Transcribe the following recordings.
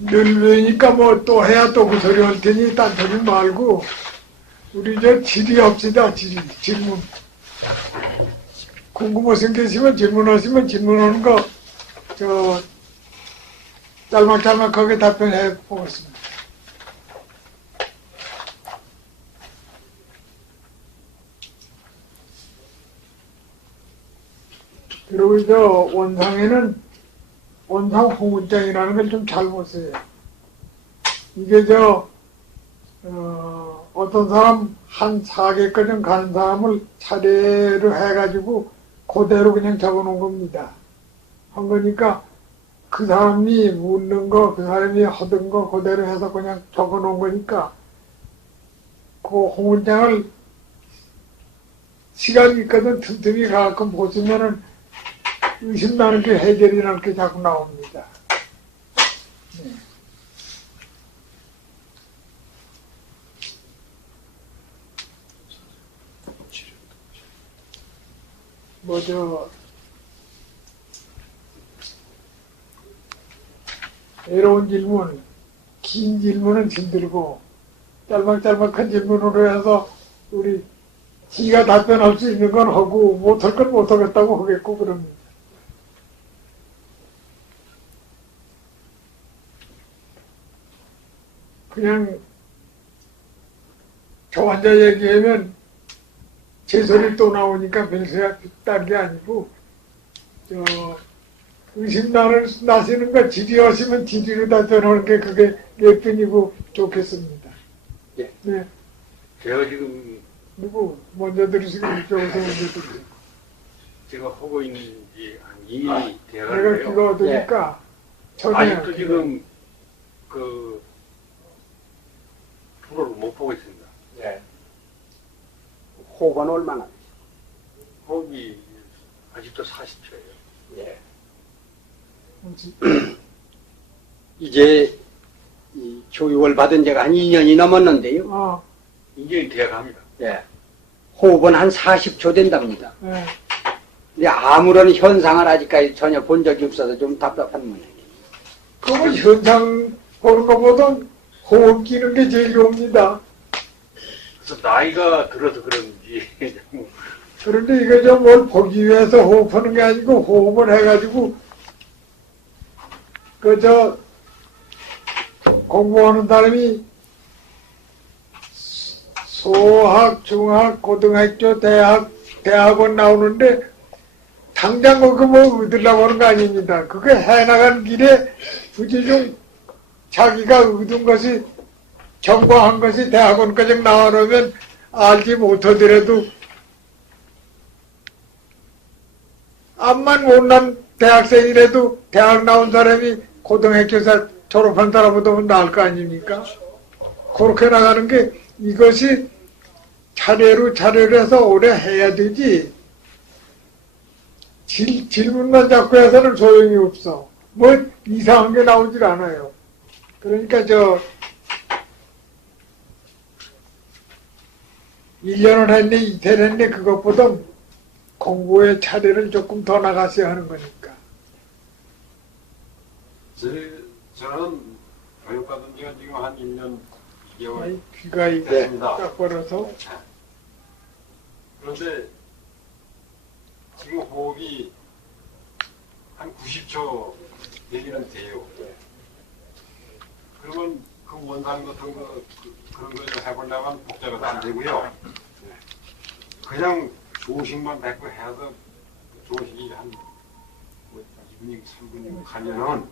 늘 왜니까 뭐 또 해야 또 그 소리 할 테니 딴 소리 말고 우리 저 질의합시다. 질문. 궁금하신 게 있으면 질문하시면 질문하는 거 저 짤막짤막하게 답변해 보겠습니다. 그리고 저 원상에는 원상 홍문장이라는 걸 좀 잘 보세요. 이게 어떤 사람 한 4개까지 가는 사람을 차례로 해가지고 그대로 그냥 적어 놓은 겁니다. 한 거니까 그 사람이 묻는 거, 그 사람이 하던 거 그대로 해서 그냥 적어 놓은 거니까 그 홍문장을 시간이 있거든 틈틈이 가끔 보시면은 의심나는 게 해결이라는 게 자꾸 나옵니다. 네. 외로운 질문, 긴 질문은 힘들고 짤막짤막한 질문으로 해서 우리 지가 답변할 수 있는 건 하고 못할 건 못하겠다고 하겠고 그럽니다. 그냥 저 혼자 얘기하면 제 소리 또 나오니까 별소리가 딴 게 아니고 의심 나시는 거 질의하시면 질의로 답변하는 게 그게 예쁜이고 좋겠습니다. 예. 네. 제가 지금 누구 먼저 들으시고 이쪽에서 먼저 들으세요. 제가 하고 있는 지 한 2년이 내가 돼가는데요. 귀가 얻으니까 아직도 지금 그 프로를 못 보고 있습니다. 예. 호흡은 얼마나? 호흡이 아직도 40초예요. 예. 뭐지? 이제 이 교육을 받은 지가 한 2년이 넘었는데요. 아, 이제 돼갑니다. 예. 호흡은 한 40초 된답니다. 네. 근데 아무런 현상을 아직까지 전혀 본 적이 없어서 좀 답답한 모양이에요. 그거 현상 보는 것보다 호흡 끼는 게 제일 좋습니다. 그래서 나이가 들어서 그런지 그런데 이거 좀 뭘 보기 위해서 호흡하는 게 아니고 호흡을 해가지고 공부하는 사람이 소학, 중학, 고등학교, 대학원 나오는데 당장 그거 뭐 얻으려고 하는 거 아닙니다. 그게 해나가는 길에 굳이 좀 자기가 얻은 것이 경과한 것이 대학원까지 나와놓으면 알지 못하더라도 암만 못난 대학생이라도 대학 나온 사람이 고등학교에서 졸업한 사람보다 나을 거 아닙니까? 그렇게 나가는 게 이것이 차례로 해서 오래 해야 되지. 질문만 자꾸 해서는 소용이 없어. 뭐 이상한 게 나오질 않아요. 그러니까 1년을 했네, 이틀 했네, 그것보다 공부의 차례를 조금 더 나갔어야 하는 거니까. 저는 교육받은 지가 지금 한 1년 2개월 아이, 귀가 됐습니다. 딱 벌어서. 그런데 지금 호흡이 한 90초 되기는 돼요. 그러면 그 원상 같은 거 그런 거 좀 해보려면 복잡해서 안 되고요. 그냥 조식만 뱉고 해서 조식이 한 2분이고 3분이고 가면은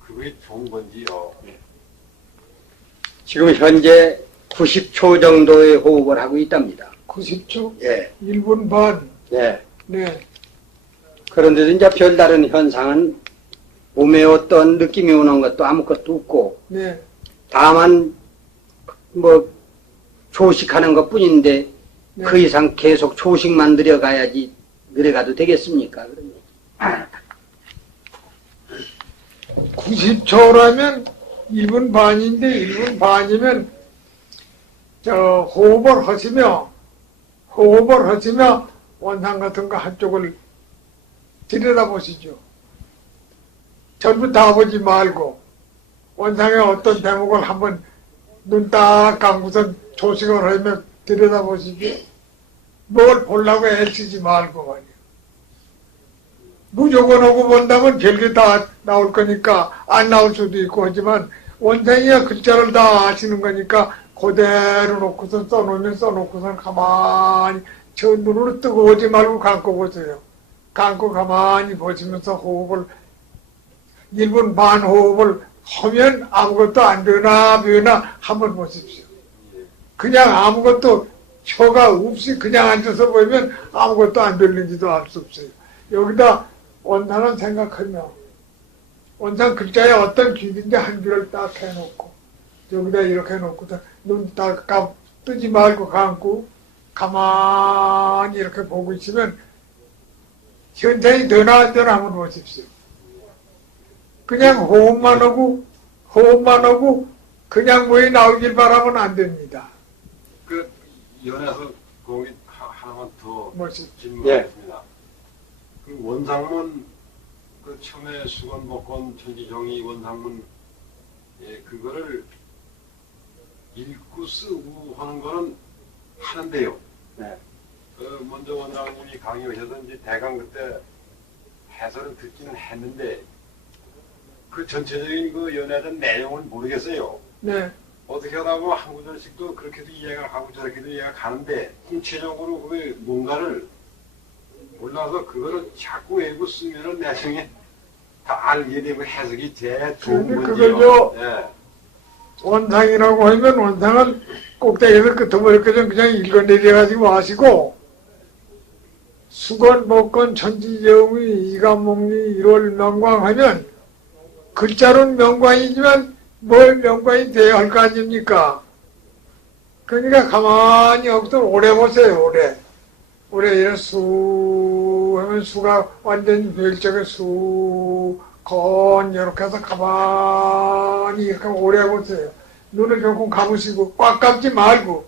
그게 좋은 건지요. 지금 현재 90초 정도의 호흡을 하고 있답니다. 90초? 예. 1분 반. 예. 네. 그런데도 이제 별다른 현상은 몸에 어떤 느낌이 오는 것도 아무것도 없고, 네. 다만 뭐 조식하는 것 뿐인데 네. 그 이상 계속 조식만 늘어가야지 늘어가도 되겠습니까? 그러니. 90초라면 1분 반인데 1분 반이면 호흡을 하시며 원상 같은 거 한쪽을 들여다보시죠. 전부 다 보지 말고 원상의 어떤 대목을 한번 눈 딱 감고선 조식을 하며 들여다보시죠. 뭘 보려고 애쓰지 말고 말이야. 무조건 오고 본다면 별게 다 나올 거니까 안 나올 수도 있고 하지만 원상이야 글자를 다 아시는 거니까 그대로 놓고선 써놓으면 써놓고선 가만히 저 눈으로 뜨고 오지 말고 감고 보세요. 감고 가만히 보시면서 호흡을 1분 반 호흡을 하면 아무것도 안 되나 변나 한번 보십시오. 그냥 아무것도 혀가 없이 그냥 앉아서 보면 아무것도 안 들리는지도 알 수 없어요. 여기다 원상을 생각하며 원상 글자에 어떤 길인데 한 줄을 딱 해놓고 여기다 이렇게 해놓고 눈 딱 뜨지 말고 감고 가만히 이렇게 보고 있으면 현장이 되나 안 되나 한번 보십시오. 그냥 호흡만 하고 그냥 뭐에 나오길 바라면 안 됩니다. 그 연에서 거기 하나만 더 뭐지? 질문하겠습니다. 그 원상문 그 처음에 수건 복권 천지정의 원상문 그거를 읽고 쓰고 하는 거는 하는데요. 네. 먼저 원장님이 강의하셔서 이제 대강 그때 해설을 듣기는 했는데 그 전체적인 그 연애된 내용은 모르겠어요. 네. 어떻게 하다 보면 한 구절씩도 그렇게도 이해가 가고 저렇게도 이해가 가는데 구체적으로 그 뭔가를 몰라서 그거를 자꾸 외고 쓰면은 나중에 다 알게 되면 해석이 돼 좋은 근데 건지요. 그걸요. 예. 원상이라고 하면 원상은 꼭대기에서 끝머리까지 그냥 읽어내려가지고 하시고 수건, 복권, 천지정의, 이감목리, 일월명광하면 글자로는 명광이지만 뭘 명광이 돼야 할 거 아닙니까? 그러니까 가만히 여기서 오래 보세요. 오래 이런 수 하면 수가 완전히 별적의 수, 건 이렇게 해서 가만히 이렇게 오래 보세요. 눈을 조금 감으시고 꽉 감지 말고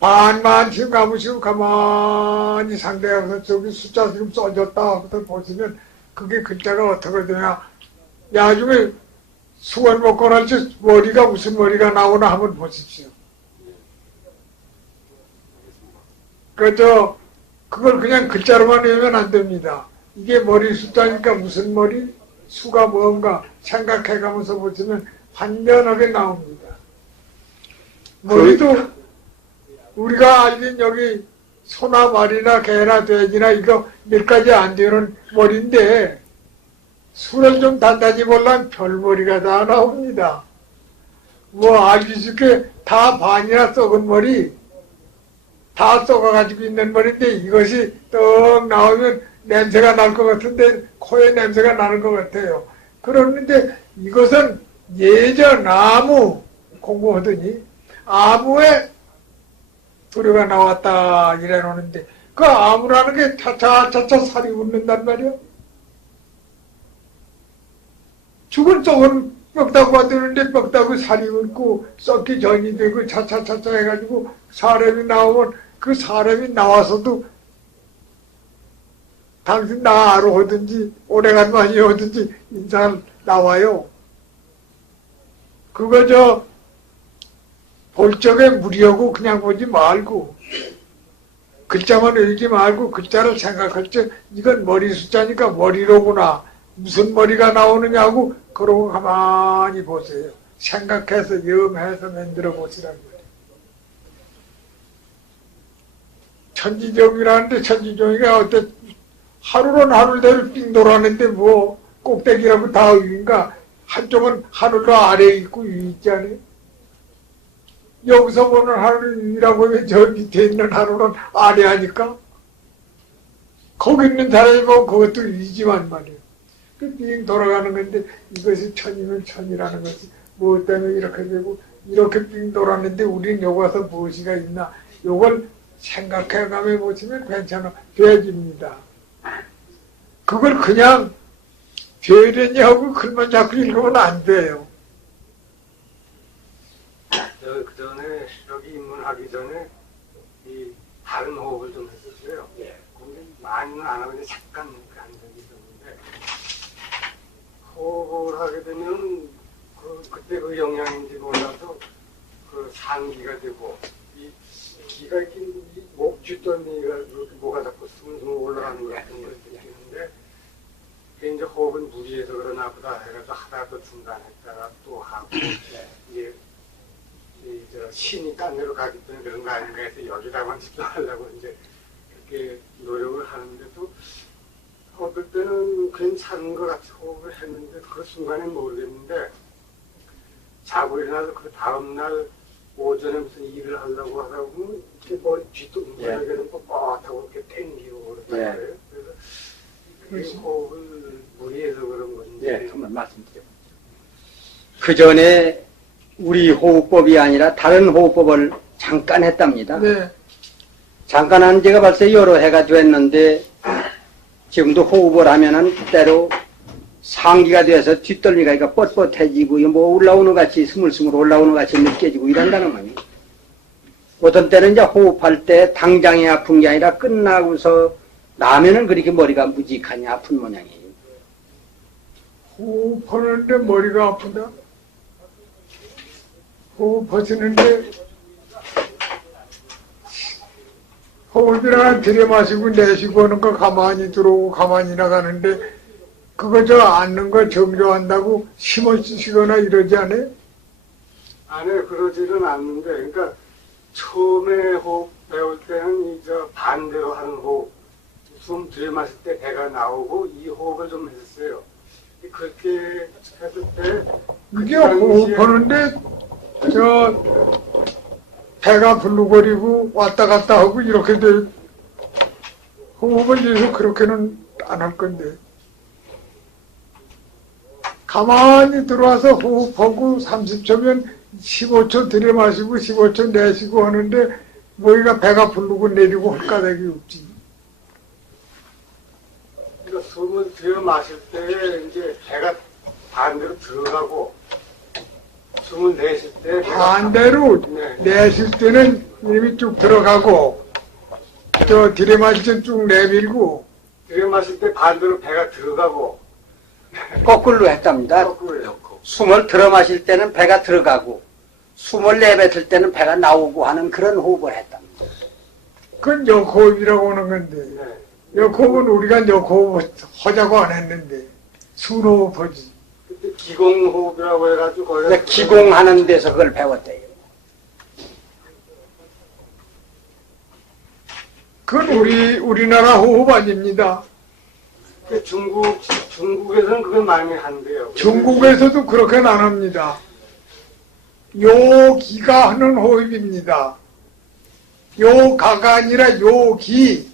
반만 지금 감으시고 가만히 상대하면서 저기 숫자 지금 써졌다 하고서 보시면 그게 글자가 어떻게 되냐. 나중에 수건 먹고 날지 머리가 무슨 머리가 나오나 한번 보십시오. 그걸 그냥 글자로만 외우면 안 됩니다. 이게 머리 숫자니까 무슨 머리, 수가 뭔가 생각해가면서 보시면 환연하게 나옵니다. 머리도 우리가 알긴 여기 소나 말이나 개나 돼지나 이거 몇 가지 안 되는 머리인데 수를 좀 단단히 보려면 별머리가 다 나옵니다. 뭐 알기 쉽게 다 반이나 썩은 머리 다 썩어가지고 있는 머리인데 이것이 떡 나오면 냄새가 날 것 같은데 코에 냄새가 나는 것 같아요. 그러는데 이것은 예전 아무 공부하더니 아무에 두려가 나왔다 이래 놓는데 그 아무라는 게 차차차차 살이 웃는단 말이야. 죽은 쪽은 뼈다고 하드는데 뼈다고 살이 웃고 썩기 전이 되고 차차차차 해가지고 사람이 나오면 그 사람이 나와서도 당신 나로 하든지 오래간만에 하든지 인사를 나와요. 그거 볼 적에 무리하고 그냥 보지 말고 글자만 읽지 말고 글자를 생각할 때 이건 머리 숫자니까 머리로구나. 무슨 머리가 나오느냐고 그러고 가만히 보세요. 생각해서 염해서 만들어 보시라는 거예요. 천지정이라는데 천지정이가 어때 하루는 하늘대로 삥 돌았는데 뭐 꼭대기라고 다 위인가 한쪽은 하늘로 아래에 있고 위 있지 않아요? 여기서 보는 하늘 위라고 하면 저 밑에 있는 하늘은 아래 하니까 거기 있는 사람이 보면 그것도 위지만 말이에요. 빙 돌아가는 건데 이것이 천이면 천이라는 것이 무엇 때문에 이렇게 되고 이렇게 빙 돌았는데 우리는 여기서 무엇이가 있나 요걸 생각해가며 보시면 괜찮아 돼집니다. 그걸 그냥 되려니 하고 글만 자꾸 읽으면 안 돼요. 그 전에 여기 입문하기 전에 이 다른 호흡을 좀 했었어요. 근데 많이는 안 하고 그냥 잠깐 안 적이 있었는데 호흡을 하게 되면 그때 그 영향인지 몰라도 그 상기가 되고 이 기가 이렇게 목 쥐더미가 이렇게 뭐가 자꾸 숨숨 올라가는 것 같은 걸 느끼는데 그게 이제 호흡은 무리해서 그러나 보다 해가지고 하다가 또 중단했다가 또 하고 이게 저 신이 딴 데로 가기 때문에 그런 거 아닌가 해서 여기다만 집중하려고 이제 그렇게 노력을 하는데도 어떨 때는 괜찮은 것 같이 호흡을 했는데 그 순간엔 모르겠는데 자고 일어나서 그 다음날 오전에 무슨 일을 하려고 하다 보면 이렇게 머리 뒤뚱거리는 뻣뻣하고 이렇게 땡기고 그러더라고요. 그래서 이 호흡을 무리해서 그런 건지. 예, 한번 말씀드려요. 그 전에 우리 호흡법이 아니라 다른 호흡법을 잠깐 했답니다. 네. 잠깐 한 지가 벌써 여러 해가 됐는데 지금도 호흡을 하면은 때로 상기가 돼서 뒷덜미가 그러니까 뻣뻣해지고 뭐 올라오는 같이 스물스물 올라오는 같이 느껴지고 이런다는 거예요. 어떤 때는 이제 호흡할 때 당장이 아픈 게 아니라 끝나고서 나면은 그렇게 머리가 무직하니 아픈 모양이에요. 호흡하는데 머리가 아프다? 호흡하시는데 호흡이랑 들이마시고 내쉬고 하는 거 가만히 들어오고 가만히 나가는데 그거 저 앉는 거 정조한다고 심어주시거나 이러지 않아요? 아니 그러지는 않는데 그러니까 처음에 호흡 배울 때는 이 저 반대로 하는 호흡 숨 들이마실 때 배가 나오고 이 호흡을 좀 했어요. 그렇게 했을 때 이게 호흡하는데 저 배가 불룩거리고 왔다 갔다 하고 이렇게 돼 호흡을 계속 그렇게는 안 할 건데 가만히 들어와서 호흡하고 30초면 15초 들이마시고 15초 내쉬고 하는데 머리가 배가 부르고 내리고 할 까닭이 없지. 그러니까 숨을 들여 마실 때 이제 배가 반대로 들어가고 숨을 내쉴 때 반대로 네. 내쉴 때는 이미 쭉 들어가고 저 들이마실 때 쭉 내밀고 들여 마실 때 반대로 배가 들어가고 거꾸로 했답니다. 거꾸로요. 숨을 들어 마실 때는 배가 들어가고 숨을 내뱉을 때는 배가 나오고 하는 그런 호흡을 했답니다. 그건 역호흡이라고 하는 건데 네. 역호흡은 우리가 역호흡 하자고 안 했는데 순호흡하지. 그때 기공호흡이라고 해가지고 거기가 근데 기공하는 데서 그걸 배웠대요. 그건 우리나라 호흡 아닙니다. 중국에서는 그걸 많이 한대요. 중국에서도 그렇게는 안 합니다. 요기가 하는 호흡입니다. 요가가 아니라 요기.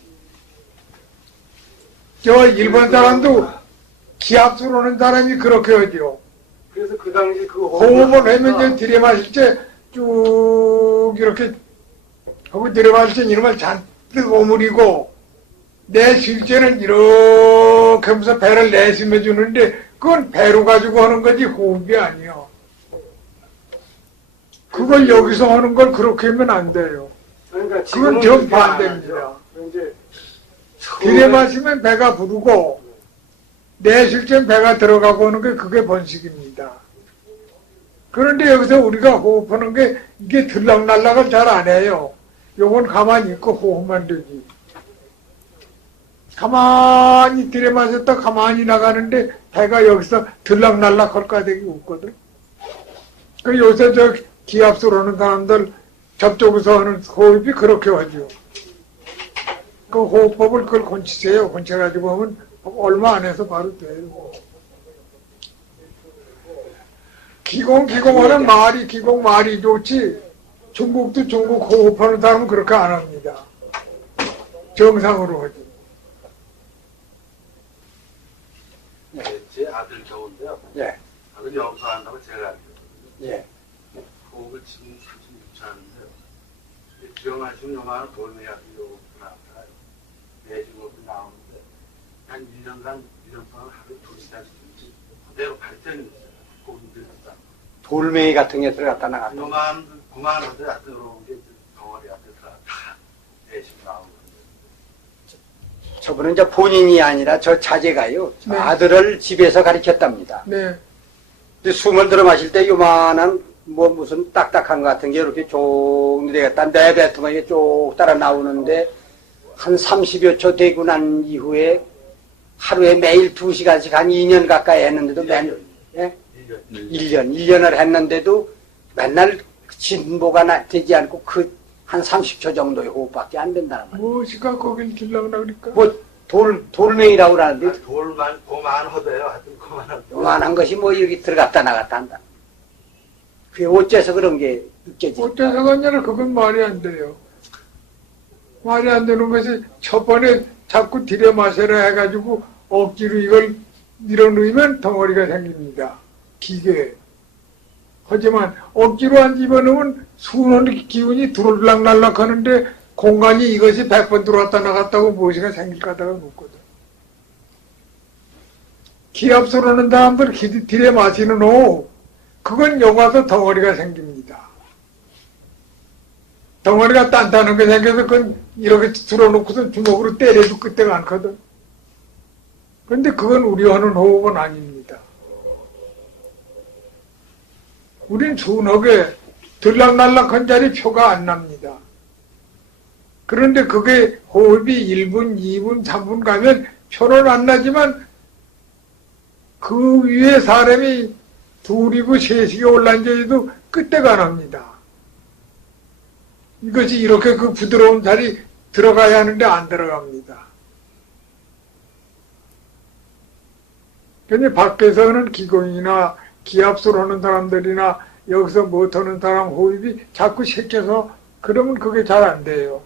저 일본 사람도 기압수로 하는 사람이 그렇게 하죠. 그래서 그 당시 그 호흡을 하면 이제 들이마실 때 쭉 이렇게 하고 들이마실 때 이놈을 잔뜩 오므리고 내쉴 때는 이렇게 하면서 배를 내쉬며 주는데 그건 배로 가지고 하는 거지 호흡이 아니요. 그걸 여기서 하는 걸 그렇게 하면 안 돼요. 그러니까 그건 지금은 정 그렇게 안 반대입니다. 하죠. 이제 들이마시면 배가 부르고 내쉴 땐 배가 들어가고 하는 게 그게 번식입니다. 그런데 여기서 우리가 호흡하는 게 이게 들락날락을 잘 안 해요. 요건 가만히 있고 호흡만 되지. 가만히 들이마셨다 가만히 나가는데 배가 여기서 들락날락 할 까닭이 없거든. 그 요새 저 기압수로 하는 사람들 저쪽에서 하는 호흡이 그렇게 하죠. 그 호흡법을 그걸 건치세요. 건쳐가지고 하면 얼마 안 해서 바로 돼요. 기공하는 말이 기공 말이 좋지. 중국도 중국 호흡하는 사람은 그렇게 안 합니다. 정상으로 하지. 제 아들 경우인데요. 예, 아들이 여기서 한다고 제가 알고 예. 호흡을 지금 36초 하는데요. 들여마시면 요만한 돌멩이가 요거 나왔다가 내쉬고 나오는데 한 1년 동안 하루에 2시간씩 그대로 발전이 있어요. 호흡이 들었다. 돌멩이 같은 게 들어갔다 나갔다. 요만한 구멍 어디 같은 요런 게 덩어리 앞에서 다 내쉬고 나오는 거예요. 저분은 이제 본인이 아니라 저 자제가요. 네. 아들을 집에서 가르쳤답니다. 네. 근데 숨을 들어 마실 때 요만한 뭐 무슨 딱딱한 것 같은 게 이렇게 쭉 내렸다 내뱉으면 이게 쭉 따라 나오는데 한 30여 초 되고 난 이후에 하루에 매일 2시간씩 한 2년 가까이 했는데도 예? 1년을 했는데도 맨날 진보가 되지 않고 한 30초 정도의 호흡밖에 안 된다는 말이에요. 무엇이가 거길 들려고 그러니까? 뭐 돌멩이라고 그러는데 돌만 고만 허대요. 하여튼 고만한 요만한 것이 뭐 여기 들어갔다 나갔다 한다. 그게 어째서 그런 게 느껴지지? 어째서 그러냐 그건 말이 안 돼요. 말이 안 되는 것이 첫 번에 자꾸 들여 마셔라 해가지고 억지로 이걸 밀어넣으면 덩어리가 생깁니다. 기계에. 하지만 억지로 안 집어넣으면 수는 기운이 두들락날락 하는데 공간이 이것이 100번 들어왔다 나갔다고 무엇이가 생길까 하다가 묻거든. 기압수로는 사람들 들여 마시는 호흡, 그건 녹아서 덩어리가 생깁니다. 덩어리가 단단한 게 생겨서 그건 이렇게 들어놓고서 주먹으로 때려도 끝대가 않거든. 그런데 그건 우리 하는 호흡은 아닙니다. 우린 순하게 들락날락한 자리 표가 안 납니다. 그런데 그게 호흡이 1분, 2분, 3분 가면 표는 안 나지만 그 위에 사람이 둘이고 셋이 올라앉아도 끝대가 납니다. 이것이 이렇게 그 부드러운 자리 들어가야 하는데 안 들어갑니다. 근데 밖에서는 기공이나 기압술 하는 사람들이나 여기서 못하는 사람 호흡이 자꾸 새겨서 그러면 그게 잘 안 돼요.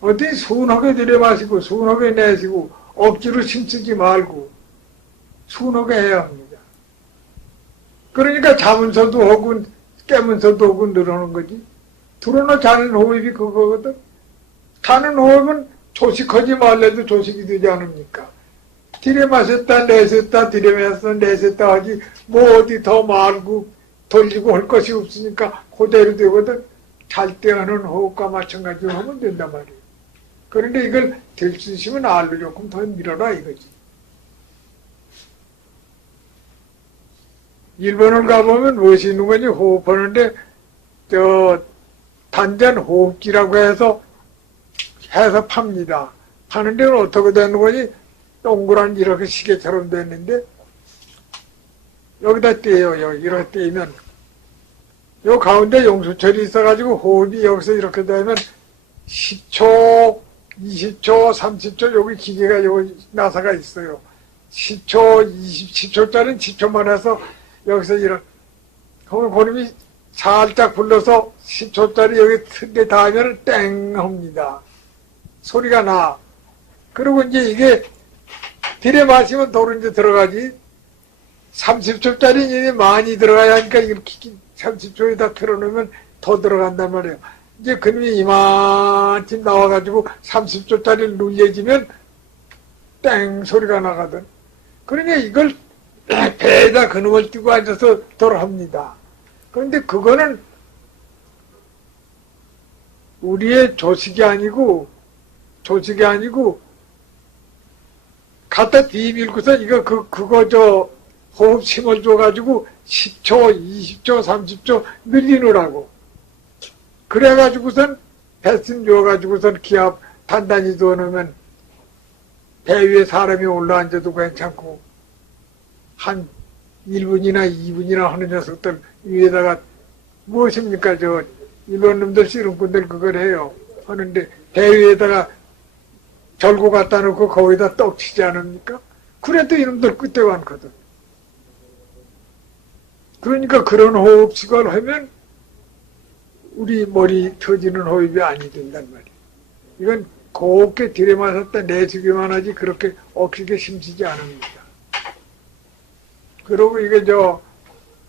어디 순하게 들여마시고 순하게 내쉬고 억지로 힘쓰지 말고 순하게 해야 합니다. 그러니까 자면서도 하고 깨면서도 하고 늘어나는 거지. 들어나 자는 호흡이 그거거든. 자는 호흡은 조식하지 말래도 조식이 되지 않습니까? 들여마셨다 내쉬었다 들여마셨다 내쉬었다 하지 뭐 어디 더 말고 돌리고 할 것이 없으니까 그대로 되거든. 잘 때 하는 호흡과 마찬가지로 하면 된단 말이에요. 그런데 이걸 될 수 있으면 알로 조금 더 밀어라 이거지. 일본을 가보면 무엇이 있는 거지? 호흡하는데 단전 호흡기라고 해서 팝니다. 파는 데는 어떻게 되는 거지? 동그란 이렇게 시계처럼 됐는데 여기다 떼요. 여기 이렇게 떼면 요 가운데 용수철이 있어가지고 호흡이 여기서 이렇게 되면 10초 20초, 30초, 여기 기계가 여기 나사가 있어요. 10초, 10초짜리는 10초만 해서 여기서 이런, 그러면 고름이 살짝 불러서 10초짜리 여기 튼데 닿으면 땡 합니다. 소리가 나. 그리고 이제 이게 들여 마시면 도로 이제 들어가지. 30초짜리 많이 들어가야 하니까 이렇게 30초에다 틀어놓으면 더 들어간단 말이에요. 이제 그놈이 이만큼 나와가지고 30초짜리를 눌려지면 땡 소리가 나거든. 그러니까 이걸 배에다 그놈을 띄고 앉아서 돌아합니다. 그런데 그거는 우리의 조식이 아니고 갖다 뒤밀고서 이거 그거 호흡 심을 줘가지고 10초, 20초, 30초 늘리느라고. 그래가지고선 배씀 줘가지고선 기압 단단히 넣어놓으면 배 위에 사람이 올라앉아도 괜찮고 한 1분이나 2분이나 하는 녀석들 위에다가 무엇입니까? 일본 놈들 씨름꾼들 그걸 해요. 하는데 배 위에다가 절고 갖다 놓고 거기다 떡치지 않습니까? 그래도 이놈들 끝대가 않거든. 그러니까 그런 호흡식을 하면 우리 머리 터지는 호흡이 아니 된단 말이에요. 이건 곱게 들이마셨다 내쉬기만 하지 그렇게 억지게 힘쓰지 않습니다. 그리고 이게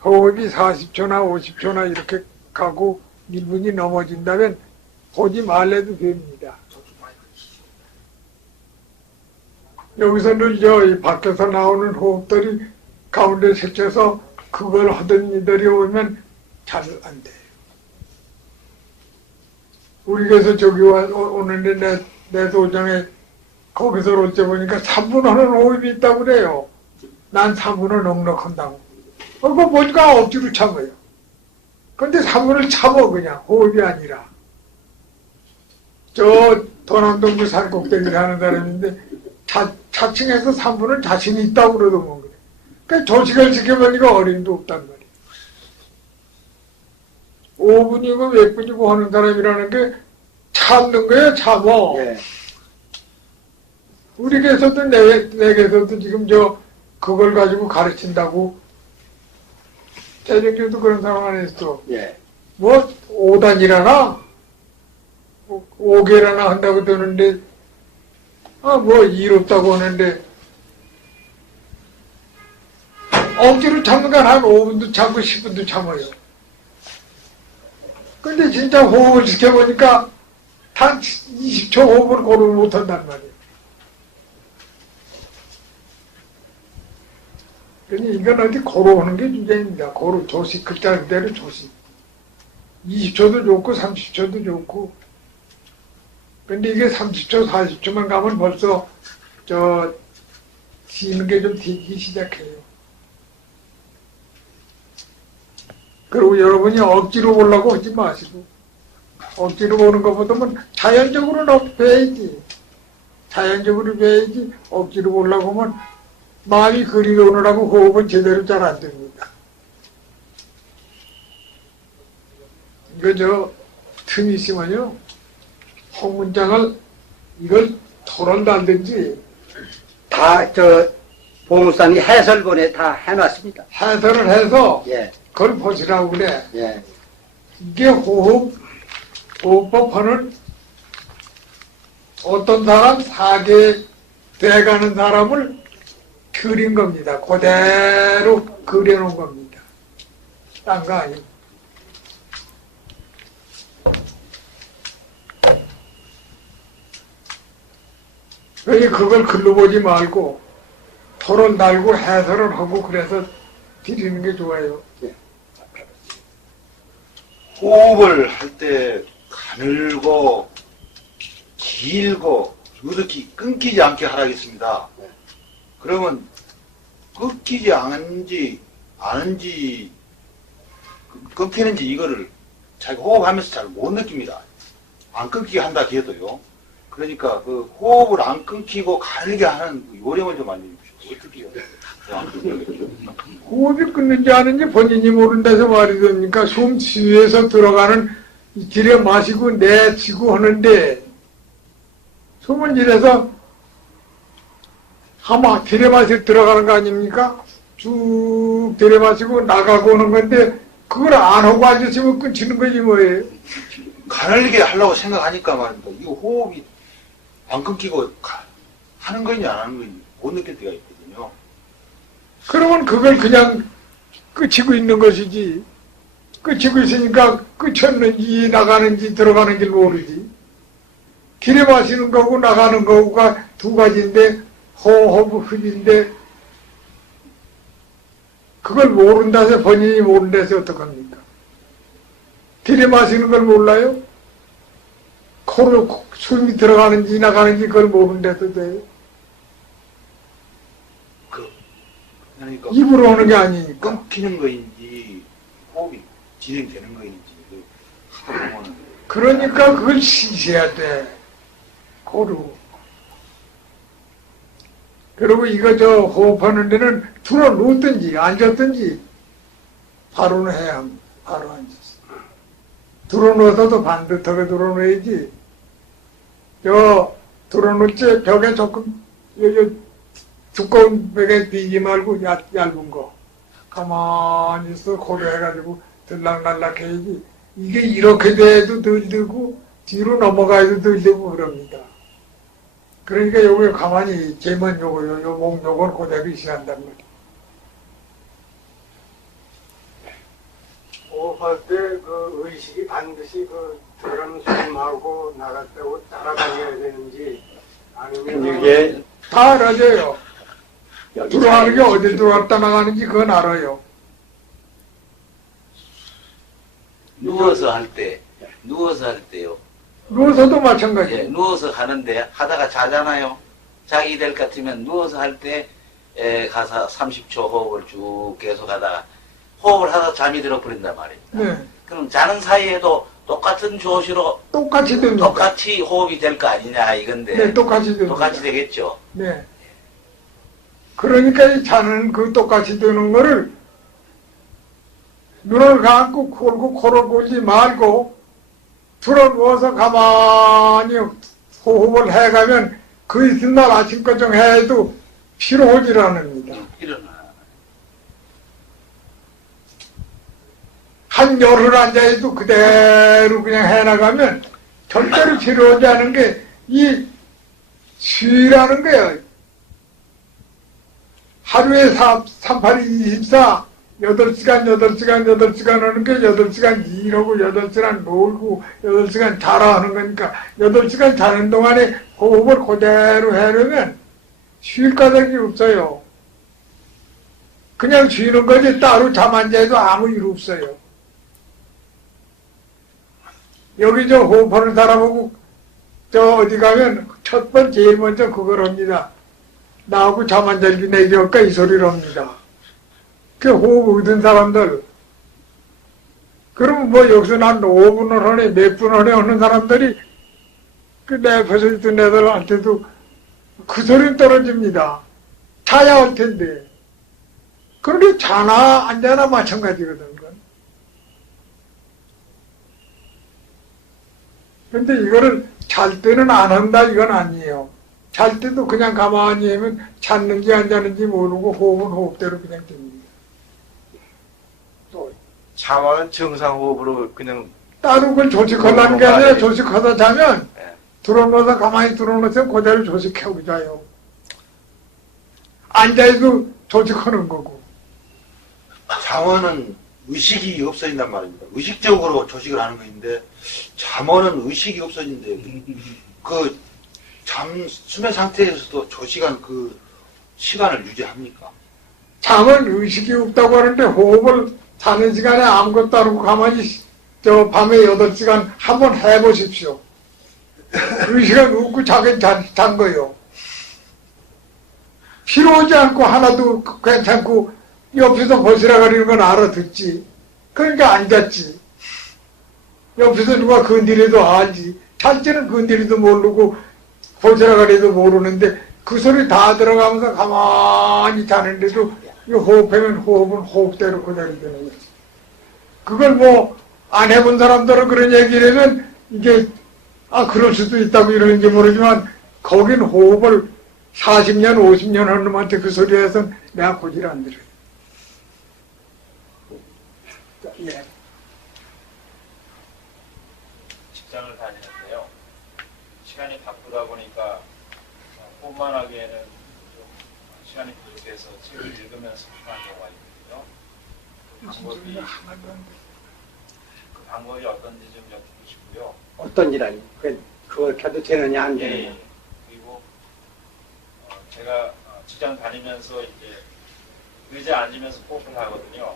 호흡이 40초나 50초나 이렇게 가고 1분이 넘어진다면 보지 말래도 됩니다. 여기서 늘 밖에서 나오는 호흡들이 가운데 새겨서 그걸 하던 이들이 오면 잘 안 돼요. 우리께서 저기 오는데 내 도장에 거기서 어째 보니까 3분 하는 호흡이 있다고 그래요. 난 3분을 넉넉한다고. 그거 보니까 억지로 참아요. 근데 3분을 참어, 그냥. 호흡이 아니라. 저 도남동구 산 꼭대기 사는 사람인데, 자칭해서 3분은 자신이 있다고 그러더만 그래. 그러니까 조식을 지켜보니까 어림도 없단 말이야. 5분이고 몇 분이고 하는 사람이라는 게 참는 거예요, 참어. 예. 우리 교회에서도 내 교회에서도 지금 그걸 가지고 가르친다고. 대전교도 그런 상황 안 했어. 예. 뭐 5단이라나 5개라나 한다고 되는데 뭐 이롭다고 하는데 억지로 참는 건 한 5분도 참고 10분도 참아요. 근데 진짜 호흡을 지켜보니까 단 20초 호흡을 고르 못한단 말이에요. 그러니 이건 어디 고르는 게 문제입니다. 고르, 조식, 글자 그대로 조식. 20초도 좋고 30초도 좋고. 근데 이게 30초, 40초만 가면 벌써 쉬는 게 좀 되기 시작해요. 그리고 여러분이 억지로 보려고 하지 마시고, 억지로 보는 것보다는 자연적으로 배야지. 자연적으로 배야지. 억지로 보려고 하면 마음이 그리 오느라고 호흡은 제대로 잘 안 됩니다. 이거 틈이 있으면요, 홍문장을 이걸 토론단든지 다 보무사님 해설본에 다 해놨습니다. 해설을 해서 예. 그걸 보시라고 그래. 예. 이게 호흡법하는 어떤 사람 사계 돼가는 사람을 그린 겁니다. 그대로 그려놓은 겁니다. 딴 거 아니에요. 그러니 그걸 글로 보지 말고 토론 달고 해설을 하고 그래서 드리는 게 좋아요. 호흡을 할 때 가늘고 길고 이렇게 끊기지 않게 하라겠습니다. 그러면 끊기지 않은지 끊기는지 이거를 자기가 호흡하면서 잘 못 느낍니다. 안 끊기게 한다 해도요. 그러니까 그 호흡을 안 끊기고 가늘게 하는 요령을 좀 알려주십시오. 어떻게 해요? 호흡이 끊는지 아는지 본인이 모른다서 말이 됩니까? 숨 뒤에서 들어가는 들여 마시고 내쉬고 하는데 숨은 이래서 하마 들여 마시고 들어가는 거 아닙니까? 쭉 들여 마시고 나가고 오는 건데 그걸 안 하고 앉으시면 끊기는 거지 뭐예요. 가늘게 하려고 생각하니까 말입니다. 이거 호흡이 안 끊기고 하는 건지 안 하는 건지 못 느낄 때가 있거든요. 그러면 그걸 그냥 끝이고 있는 것이지. 끝이고 있으니까 끝이었는지 나가는지 들어가는지 모르지. 길에 마시는 거고 나가는 거가 두 가지인데 호흡 흡인데 그걸 모른다서 본인이 모른다서 어떡합니까? 길에 마시는 걸 몰라요? 코로 숨이 들어가는지 나가는지 그걸 모른다도 돼요? 그러니까 입으로 오는 게 아니니까. 끊기는 거인지 호흡이 진행되는 거인지 하다 보면 그러니까 그걸 쉬셔야 돼. 고루. 그리고 이거 호흡하는 데는 들어 놓든지 앉았든지 바로는 해야 합니다. 바로 앉아서. 들어 놓아서도 반듯하게 들어 놓아야지. 들어 놓지 벽에 조금 두꺼운 벽에 비지 말고 얇은 거. 가만히 있어 고려해가지고 들락날락 해야지. 이게 이렇게 돼도 들리고 뒤로 넘어가야도 들리고 그럽니다. 그러니까 요거 가만히 재면 요거요. 요 목 요건 그대로 있어야 한단 말이에요. 호흡할 때 그 의식이 반드시 들어가는 숨하고 나갈 때 따라다녀야 되는지 아니면 이게 다 알아져요. 여기 들어가는 게 어디 들어갔다 나가는지 그건 알아요. 누워서 할 때요. 누워서도 마찬가지. 예, 누워서 하는데 하다가 자잖아요. 자기 될 것 같으면 누워서 할 때 가서 30초 호흡을 쭉 계속 하다가 호흡을 하다 잠이 들어버린단 말입니다. 네. 그럼 자는 사이에도 똑같은 조시로 똑같이 됩니다. 똑같이 호흡이 될 거 아니냐 이건데 네, 똑같이 됩니다. 똑같이 되겠죠. 네. 그러니까 이 자는 그 똑같이 되는 거를 눈을 감고 코를 골지 말고 불을 누워서 가만히 호흡을 해가면 그 이튿날 아침까지 해도 피로하질 않습니다. 일어나. 한 열흘 앉아있도 그대로 그냥 해나가면 절대로 피로하지 않은 게 이 쉬라는 거예요. 하루에 38이 24, 8시간 하는 게 8시간 일하고 8시간 놀고 8시간 자라 하는 거니까 8시간 자는 동안에 호흡을 그대로 해려면 쉴 까닭이 없어요. 그냥 쉬는 거지 따로 잠 안 자도 아무 일 없어요. 여기 저 호흡하는 사람하고 저 어디 가면 첫 번 제일 먼저 그걸 합니다. 나하고 잠 안 잘기 내기할까 이 소리를 합니다. 그 호흡 얻은 사람들 그러면 뭐 여기서 난 5분을 하네 몇 분을 하네 하는 사람들이 그 내 앞에서 있던 애들한테도 그 소리는 떨어집니다. 자야 할 텐데 그런데 자나 안 자나 마찬가지거든. 근데 이거를 잘 때는 안 한다 이건 아니에요. 잘 때도 그냥 가만히 하면 잤는지 안 잤는지 모르고 호흡은 호흡대로 그냥 됩니다. 잠은 정상호흡으로 그냥 따로 그걸 조식하려는 게 아니라 네. 조식하다 자면 네. 들어놓아서 가만히 들어놓으면 그대로 조식하고 자요. 앉아있도 조식하는 거고. 잠원은 의식이 없어진단 말입니다. 의식적으로 조식을 하는 것인데 잠원은 의식이 없어진대. 그 수면 상태에서도 조식한 그 시간을 유지합니까? 잠은 의식이 없다고 하는데 호흡을 자는 시간에 아무것도 안 하고 가만히 저 밤에 8시간 한번 해보십시오. 의식은 없고 자긴 잔 거요. 필요하지 않고 하나도 괜찮고 옆에서 버시라거리는 건 알아듣지. 그러니까 앉았지. 옆에서 누가 건드려도 알지. 잘 때는 건드리도 모르고 버시라거리도 모르는데 그 소리 다 들어가면서 가만히 자는데도 이 호흡하면 호흡은 호흡대로 그대로 되는 거지. 그걸 뭐 안 해본 사람들은 그런 얘기를 하면 이게 그럴 수도 있다고 이러는지 모르지만 거긴 호흡을 40년 50년 하는 놈한테 그 소리 해서는 내가 고질 안 들어요. 예. 직장을 다니는데요. 시간이 바쁘다 보니까 호흡만 하기에는 좀 시간이 부족해서 책을 읽으면서 하는 경우가 있거든요. 그 방법이 어떤지 좀 여쭙고 싶고요. 어떤 일아니? 그걸 켜도 되느냐 안 예, 되느냐. 예. 그리고 제가 직장 다니면서 이제 의자 앉으면서 호흡을 하거든요.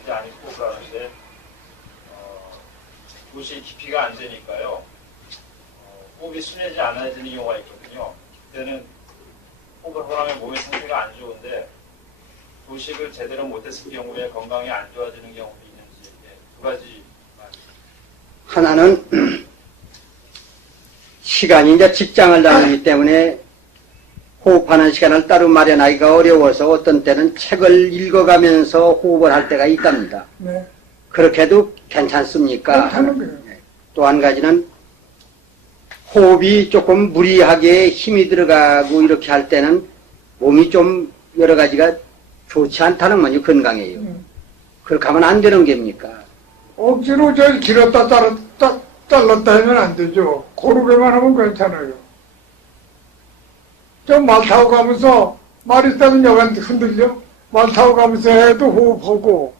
의자 앉으면서 호흡을 하는데 도저히 깊이가 안 되니까요. 호흡이 순해지지 않아지는 경우가 있거든요. 그때는 호흡을 하면 몸의 상태가 안 좋은데 도식을 제대로 못했을 경우에 건강이 안 좋아지는 경우도 있는지 두 가지 하나는 시간이 이제 직장을 다니기 때문에 호흡하는 시간을 따로 마련하기가 어려워서 어떤 때는 책을 읽어가면서 호흡을 할 때가 있답니다. 네. 그렇게도 괜찮습니까? 괜찮은 거예요. 또 한 가지는 호흡이 조금 무리하게 힘이 들어가고 이렇게 할 때는 몸이 좀 여러 가지가 좋지 않다는 거죠. 건강에요. 그렇게 하면 안 되는 겁니까? 억지로 저 길었다 잘랐다 하면 안 되죠. 고르게만 하면 괜찮아요. 좀 말 타고 가면서 말 있다면 여간 흔들려. 말 타고 가면서 해도 호흡하고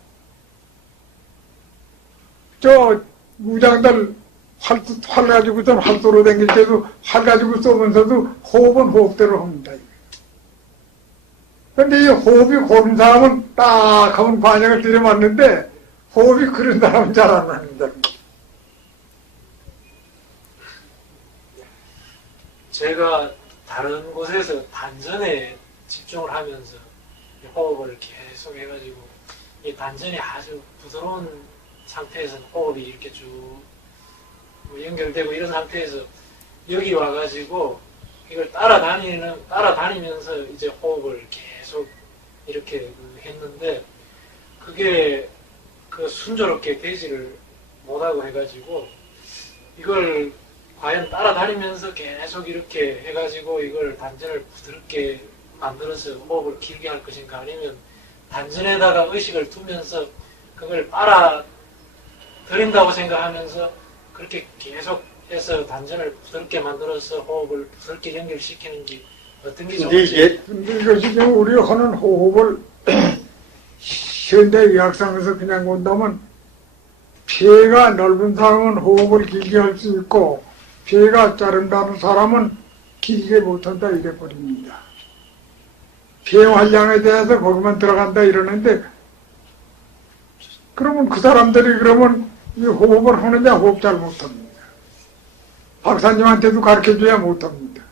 저 무장들 활 가지고서 활도로 다닐 때도 활 가지고 쏘면서도 호흡은 호흡대로 합니다. 근데 이 호흡이 고른 사람은 딱 하면 반역을 들여맞는데 호흡이 그런 사람은 잘 안 합니다. 제가 다른 곳에서 단전에 집중을 하면서 호흡을 계속 해가지고 이 단전이 아주 부드러운 상태에서 호흡이 이렇게 쭉 연결되고 이런 상태에서 여기 와가지고 이걸 따라다니면서 이제 호흡을 계속 이렇게 했는데 그게 그 순조롭게 되지를 못하고 해가지고 이걸 과연 따라다니면서 계속 이렇게 해가지고 이걸 단전을 부드럽게 만들어서 호흡을 길게 할 것인가 아니면 단전에다가 의식을 두면서 그걸 빨아들인다고 생각하면서 그렇게 계속 해서 단전을 부드럽게 만들어서 호흡을 부드럽게 연결시키는지 어떤 게 좋을지. 근데 이것이 지금 우리가 하는 호흡을 현대 의학상에서 그냥 본다면 폐가 넓은 사람은 호흡을 길게 할 수 있고 폐가 짧은 사람은 길게 못한다 이래 버립니다. 폐 활량에 대해서 거기만 들어간다 이러는데 그러면 그 사람들이 그러면 이 호흡을 하느냐 호흡 잘 못합니다. 박사님한테도 가르쳐줘야 못합니다.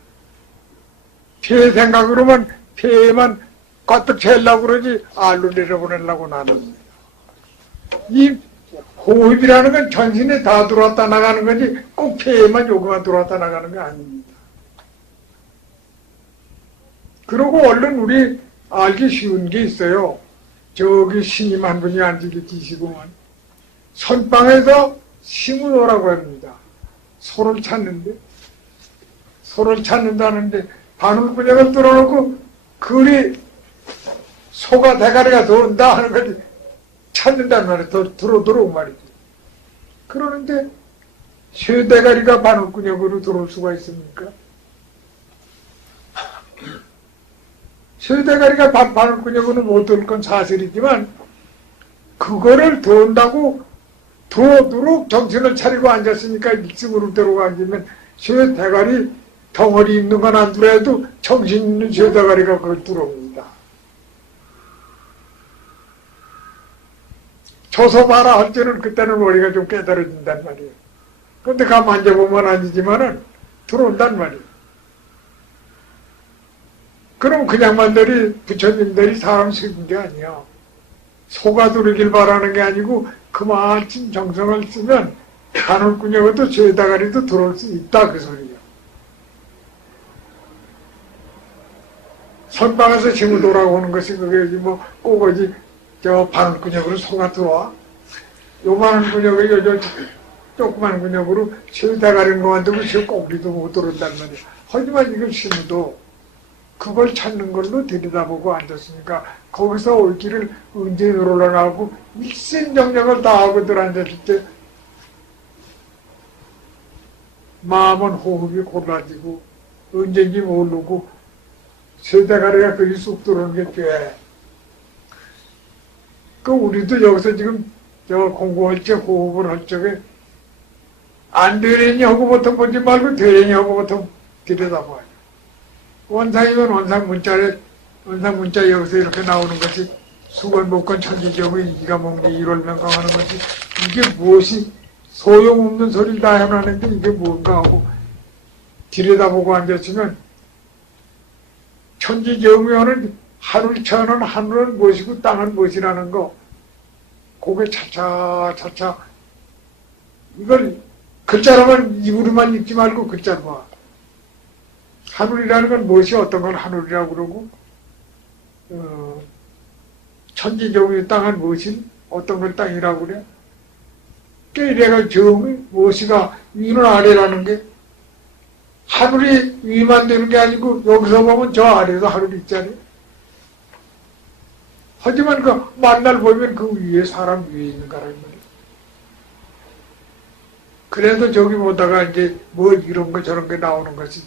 폐 생각으로만 폐에만 가득 채우려고 그러지 알로 내려보내려고 나눕니다. 이 호흡이라는 건 전신에 다 들어왔다 나가는 거지 꼭 폐에만 요거만 들어왔다 나가는 게 아닙니다. 그리고 얼른 우리 알기 쉬운 게 있어요. 저기 스님 한 분이 앉아 계시고만 선방에서 심으노라고 합니다. 소를 찾는다는데 바늘구녕을 뚫어놓고 그리 소가 대가리가 돈다 하는 거지 찾는다는 말이에요. 들어오고 말이지. 그러는데 쇠 대가리가 바늘구녕으로 들어올 수가 있습니까? 쇠 대가리가 바늘구녕으로 못 들어올 건 사실이지만 그거를 돈다고 도도록 정신을 차리고 앉았으니까 일승으로 들어가 앉으면 쇠 대가리 덩어리 있는 건 안 들어도 정신 있는 쇠 대가리가 그걸 들어옵니다. 줘서 봐라 할 때는 그때는 머리가 좀 깨달아진단 말이에요. 근데 가 만져보면 아니지만은 들어온단 말이에요. 그럼 그냥만들이 부처님들이 사람 속인 게 아니야. 소가 들어오길 바라는 게 아니고 그만큼 정성을 쓰면 바늘구녕에도 쇠다가리도 들어올 수 있다 그 소리야. 선방에서 짐을 돌아오는 것이 그게 뭐 꼬거지 저 바늘구녕으로 소가 들어와. 요만한 구녕을 요저 조그만 구녕으로 쇠다가리는 것만두고 쇠 꼬리도 못 들어온단 말이야. 하지만 이걸 심어도 그걸 찾는 걸로 들여다보고 앉았으니까 거기서 올 길을 언제 늘어나고 일생정령을 다하고 들어앉았을 때 마음은 호흡이 골라지고 언제인지 모르고 쇠대가리가 거기 쑥 들어오는 게 꽤. 그 우리도 여기서 지금 저 공부할 때 호흡을 할 적에 안 되려니 하고 보통 보지 말고 되려니 하고 보통 들여다봐요. 원상이면 원상 문자 여기서 이렇게 나오는 것이 수건복권 천지정의 이가 먹니 일월명강하는 것이 이게 무엇이 소용없는 소리를 다 해놨는데 이게 뭔가 하고 들여다보고 앉았으면 천지정의는 하늘 천은 하늘은 무엇이고 땅은 무엇이라는 거 그게 차차 이걸 글자로만 입으로만 읽지 말고 글자로 봐. 하늘이라는 건 무엇이 어떤 걸 하늘이라고 그러고 천지정의 땅은 무엇이 어떤 걸 땅이라고 그래? 이래가 정의 무엇이가 위는 아래라는 게 하늘이 위만 되는 게 아니고 여기서 보면 저 아래도 하늘이 있잖아요. 하지만 그 만날 보면 그 위에 사람 위에 있는 거란 말이에요. 그래도 저기 보다가 이제 뭐 이런 거 저런 게 나오는 것이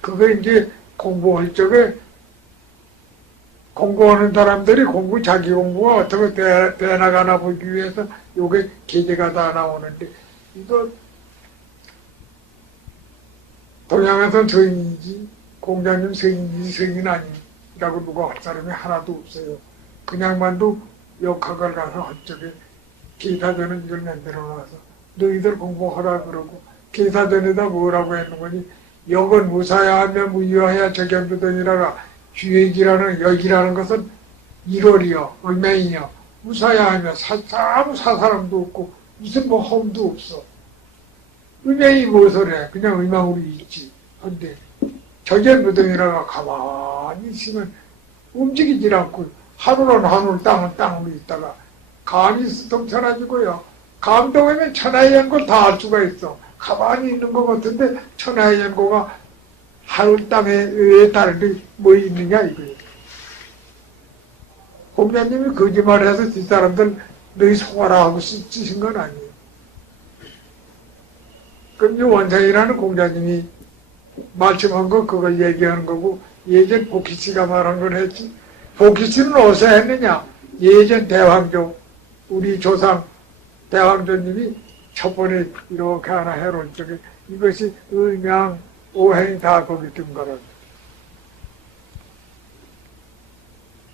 그거 이제 공부할 적에 공부하는 사람들이 자기 공부가 어떻게 되나가나 보기 위해서 요게 계제가 다 나오는데 이거 동양에서 서인이지 공자님 서인이지 서인 아니라고 누가 할 사람이 하나도 없어요. 그냥만도 역학을 가서 할 적에 기사전은 이걸 만들어 놔서 너희들 공부하라 그러고 기사전에다 뭐라고 했는 거니 역은 무사야 하며 무유하야 적연두더니라가 주역이라는 역이라는 것은 1월이요, 을맹이요, 무사야 하며 아무 사사람도 없고 무슨 뭐 험도 없어. 을맹이 무엇을 해? 그냥 의망으로 있지. 근데 저절무등이라가 가만히 있으면 움직이질 않고 하늘은 하늘, 땅은 땅으로 있다가 감이 수동천하지고요. 감동하면 천하의 연고를 다 알 수가 있어. 가만히 있는 것 같은데 천하의 연고가 하늘 땅에 왜 다른 게 뭐 있느냐 이거예요. 공자님이 거짓말해서 뒷사람들 너희 속아라 하고 쓰신 건 아니에요. 그럼 이 원상이라는 공자님이 말씀한 거 그걸 얘기하는 거고 예전 복희씨가 말한 걸 했지. 복희씨는 어디서 했느냐? 예전 대황조 우리 조상 대황조님이 첫 번에 이렇게 하나 해놓은 적에 이것이 음양 오행이 다 거기 든 거라고.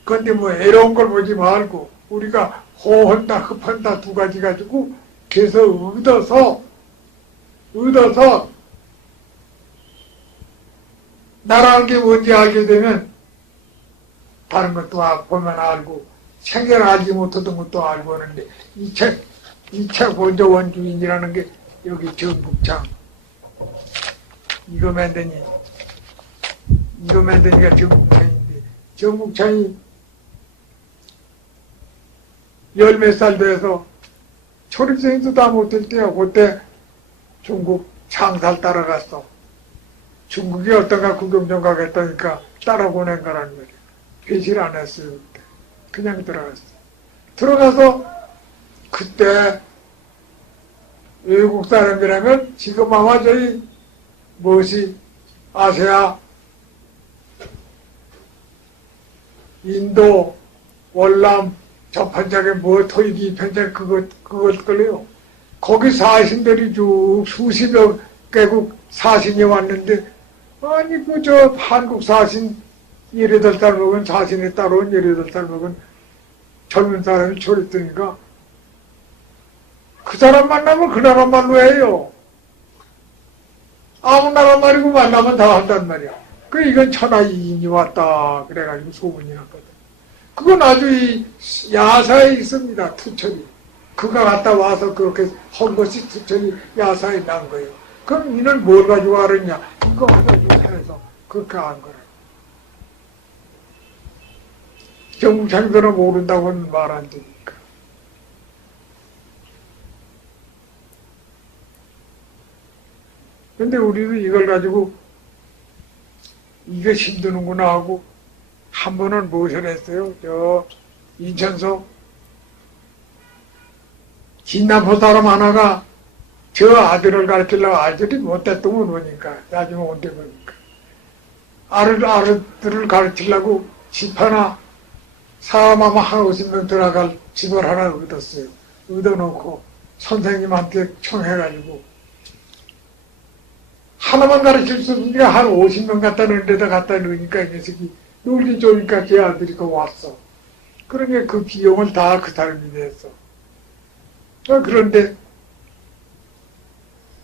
그런데 뭐 애로운 걸 보지 말고 우리가 호한다 흡한다 두 가지 가지고 계속 얻어서 나라는 게 뭔지 알게 되면 다른 것도 보면 알고 생전 알지 못하던 것도 알고 하는데 이 책 먼저 원주인이라는 게 여기 정북창 이거 만드니가 정북창인데 정북창이 10몇 살 돼서 초립생도 다 못할 때야. 그때 중국 창살 따라갔어. 중국이 어떤가 구경 좀 가겠다니까 따라 보낸 거란 말이야. 배실 안 했어요. 그때. 그냥 들어갔어. 들어가서 그때 외국 사람이라면 지금 아마 저희 무엇이 아시아, 인도, 월남, 저 편장에 뭐 토익이 편장 그것 걸려요. 거기 사신들이 쭉 수십여 개국 사신이 왔는데 아니 그 저 한국 사신 18살 먹은 사신에 따라온 18살 먹은 젊은 사람이 저랬더니까 그 사람 만나면 그 나라 말로 해요. 아무 나라 말이고 만나면 다 한단 말이야. 그 이건 천하이인이 왔다 그래가지고 소문이 났거든. 그건 아주 야사에 있습니다. 투철이. 그가 갔다 와서 그렇게 한 것이 투철이 야사에 난 거예요. 그럼 이는 뭘 가지고 하느냐? 이거 가지고 해서 그렇게 한 거예요. 정창들은 모른다고는 말 안 되니까. 근데 우리도 이걸 가지고 이거 힘드는구나 하고 한 번은 무엇을 했어요? 저 인천서 진남포 사람 하나가 저 아들을 가르치려고 아들이 못됐던 보니까 나중에 온데 보니까 아들을 가르치려고 집 하나 사람 아마 한 50명 들어갈 집을 하나 얻었어요. 얻어놓고 선생님한테 청해가지고 하나만 가르칠 수 없으니까 한 50명 갖다 놓은 데다 갖다 놓으니까 이 녀석이 놀기 좋으니까 제 아들이 그 왔어. 그러니까 그 비용을 다 그 사람이 냈어. 그런데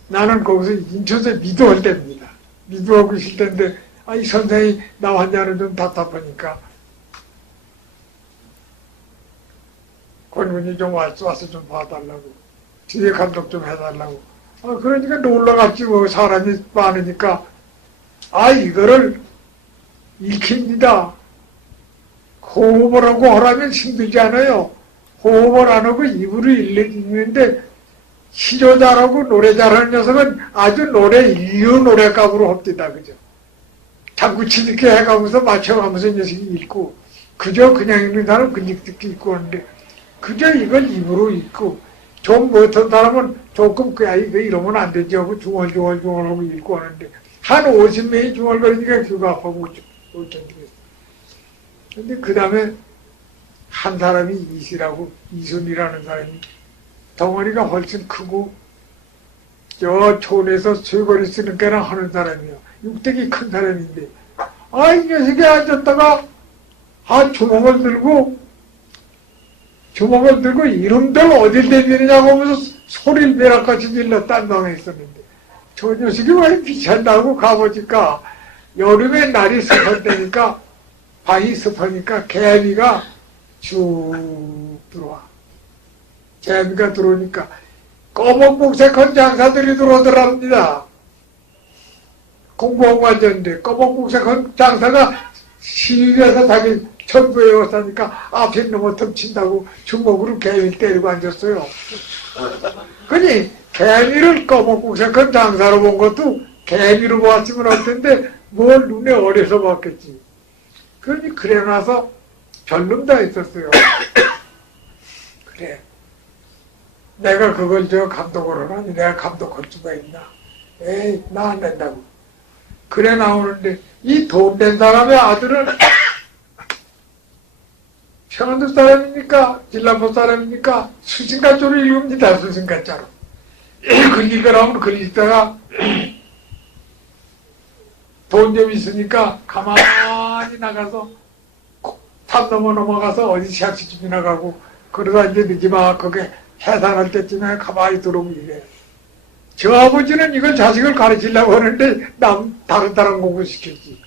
나는 거기서 인천서 미도할 때입니다. 미도하고 있을 때인데 이 선생이 나 환자는 좀 답답하니까 권분이 좀 와서 좀 봐달라고 뒤에 감독 좀 해달라고 그러니까 놀러갔지 뭐 사람이 많으니까 이거를 익힙니다. 호흡을 하고 하라면 힘들지 않아요. 호흡을 안 하고 입으로 읽는데 시조 잘하고 노래 잘하는 녀석은 아주 인류 노래값으로 합디다. 그죠? 자꾸 치듣게 해가면서 맞춰가면서 이 녀석이 읽고 그저 그냥 읽는 사람은 그냥 듣기 읽고 하는데 그저 이걸 입으로 읽고 좀 못한 사람은 조금 이거 이러면 안 되지 하고 중얼중얼 하고 읽고 하는데 한 50명이 중얼거리니까 귀가 아파고 어쩐지겠어. 근데 그 다음에 한 사람이 이순이라는 사람이 덩어리가 훨씬 크고 저 촌에서 쇠거리 쓰는 게나 하는 사람이야. 육대기 큰 사람인데 이 녀석이 앉았다가 주먹을 들고 이름들 어딜 대비느냐고 하면서 소리를 매락같이 질러 딴 방에 있었는데 저 녀석이 왜 비찬다고 가보니까 여름에 날이 습할 때니까 방이 습하니까 개미가 쭉 들어와. 재미가 들어오니까 꺼먹묵색한 장사들이 들어오더랍니다. 공부하고 앉았는데 꺼먹묵색한 장사가 시위에서 자기 전부에 왔으니까 앞에 넘어 덮친다고 주먹으로 개미 때리고 앉았어요. 그니 개미를 꺼먹묵색한 장사로 본 것도 개미로 보았으면 어텐데 뭘 눈에 어려서 봤겠지. 그러니 그래 나서 별놈 다 있었어요. 그래. 내가 그걸 저 감독으로 하니 내가 감독할 수가 있나. 에이, 나 안 된다고. 그래 나오는데 이 돈 된 사람의 아들은 평안도 사람입니까? 전라도 사람입니까? 수신가조로 읽습니다. 수신가자로. 글 읽으라면 글 읽다가 돈 좀 있으니까 가만히 나가서 탑 넘어가서 어디 시학시집이나 가고 그러다 이제 늦지마 그게 해산할 때쯤에 가만히 들어오면 이래. 저 아버지는 이걸 자식을 가르치려고 하는데 다른 사람 공부시켰지.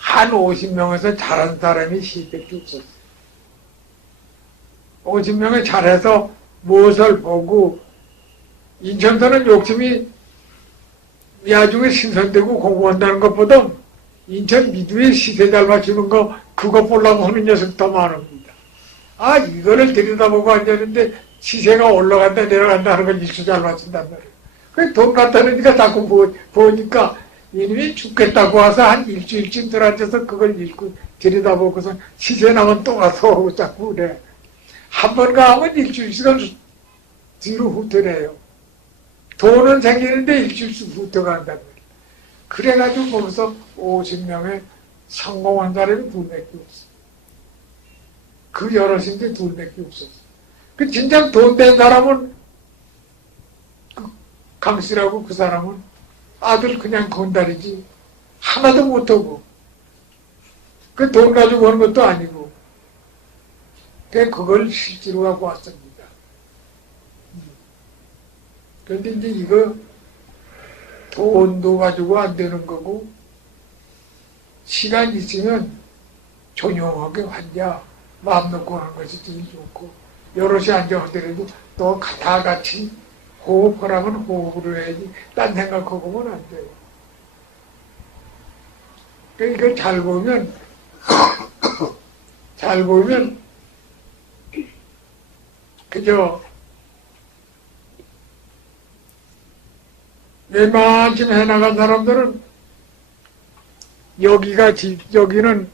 한 50명에서 잘한 사람이 10밖에 없었어. 50명이 잘해서 무엇을 보고 인천서는 욕심이 야중에 신선되고 공부한다는 것보다 인천 미두에 시세 잘 맞추는 거 그거 보려고 하는 녀석 더 많습니다. 아 이거를 들여다보고 앉았는데 시세가 올라간다 내려간다 하는 걸 일수 잘 맞춘단 말이에요. 그래서 돈 갖다 놓으니까 자꾸 보니까 이놈이 죽겠다고 와서 한 일주일쯤 들어앉아서 그걸 읽고 들여다보고서 시세 나면 또 와서 오고 자꾸 그래. 한 번 가면 일주일 시간 뒤로 후퇴해요. 돈은 생기는데 일주일 후퇴가 한단 말이에요. 그래가지고 거기서 50명의 성공한 사람이 둘밖에 없어. 그 여럿인데 둘밖에 없었어. 그 진짜 돈 된 사람은 그 강씨라고 그 사람은 아들 그냥 건달이지 하나도 못하고 그 돈 가지고 하는 것도 아니고 그걸 실제로 갖고 왔습니다. 그런데 이제 이거 돈도 가지고 안 되는 거고 시간 있으면 조용하게 앉아 마음 놓고 하는 것이 제일 좋고 여럿이 앉아 하더라도 또 다 같이 호흡하라면 호흡으로 해야지 딴 생각하고 하면 안 돼요. 그러니까 이걸 잘 보면 그저 웬만큼 해나간 사람들은 여기는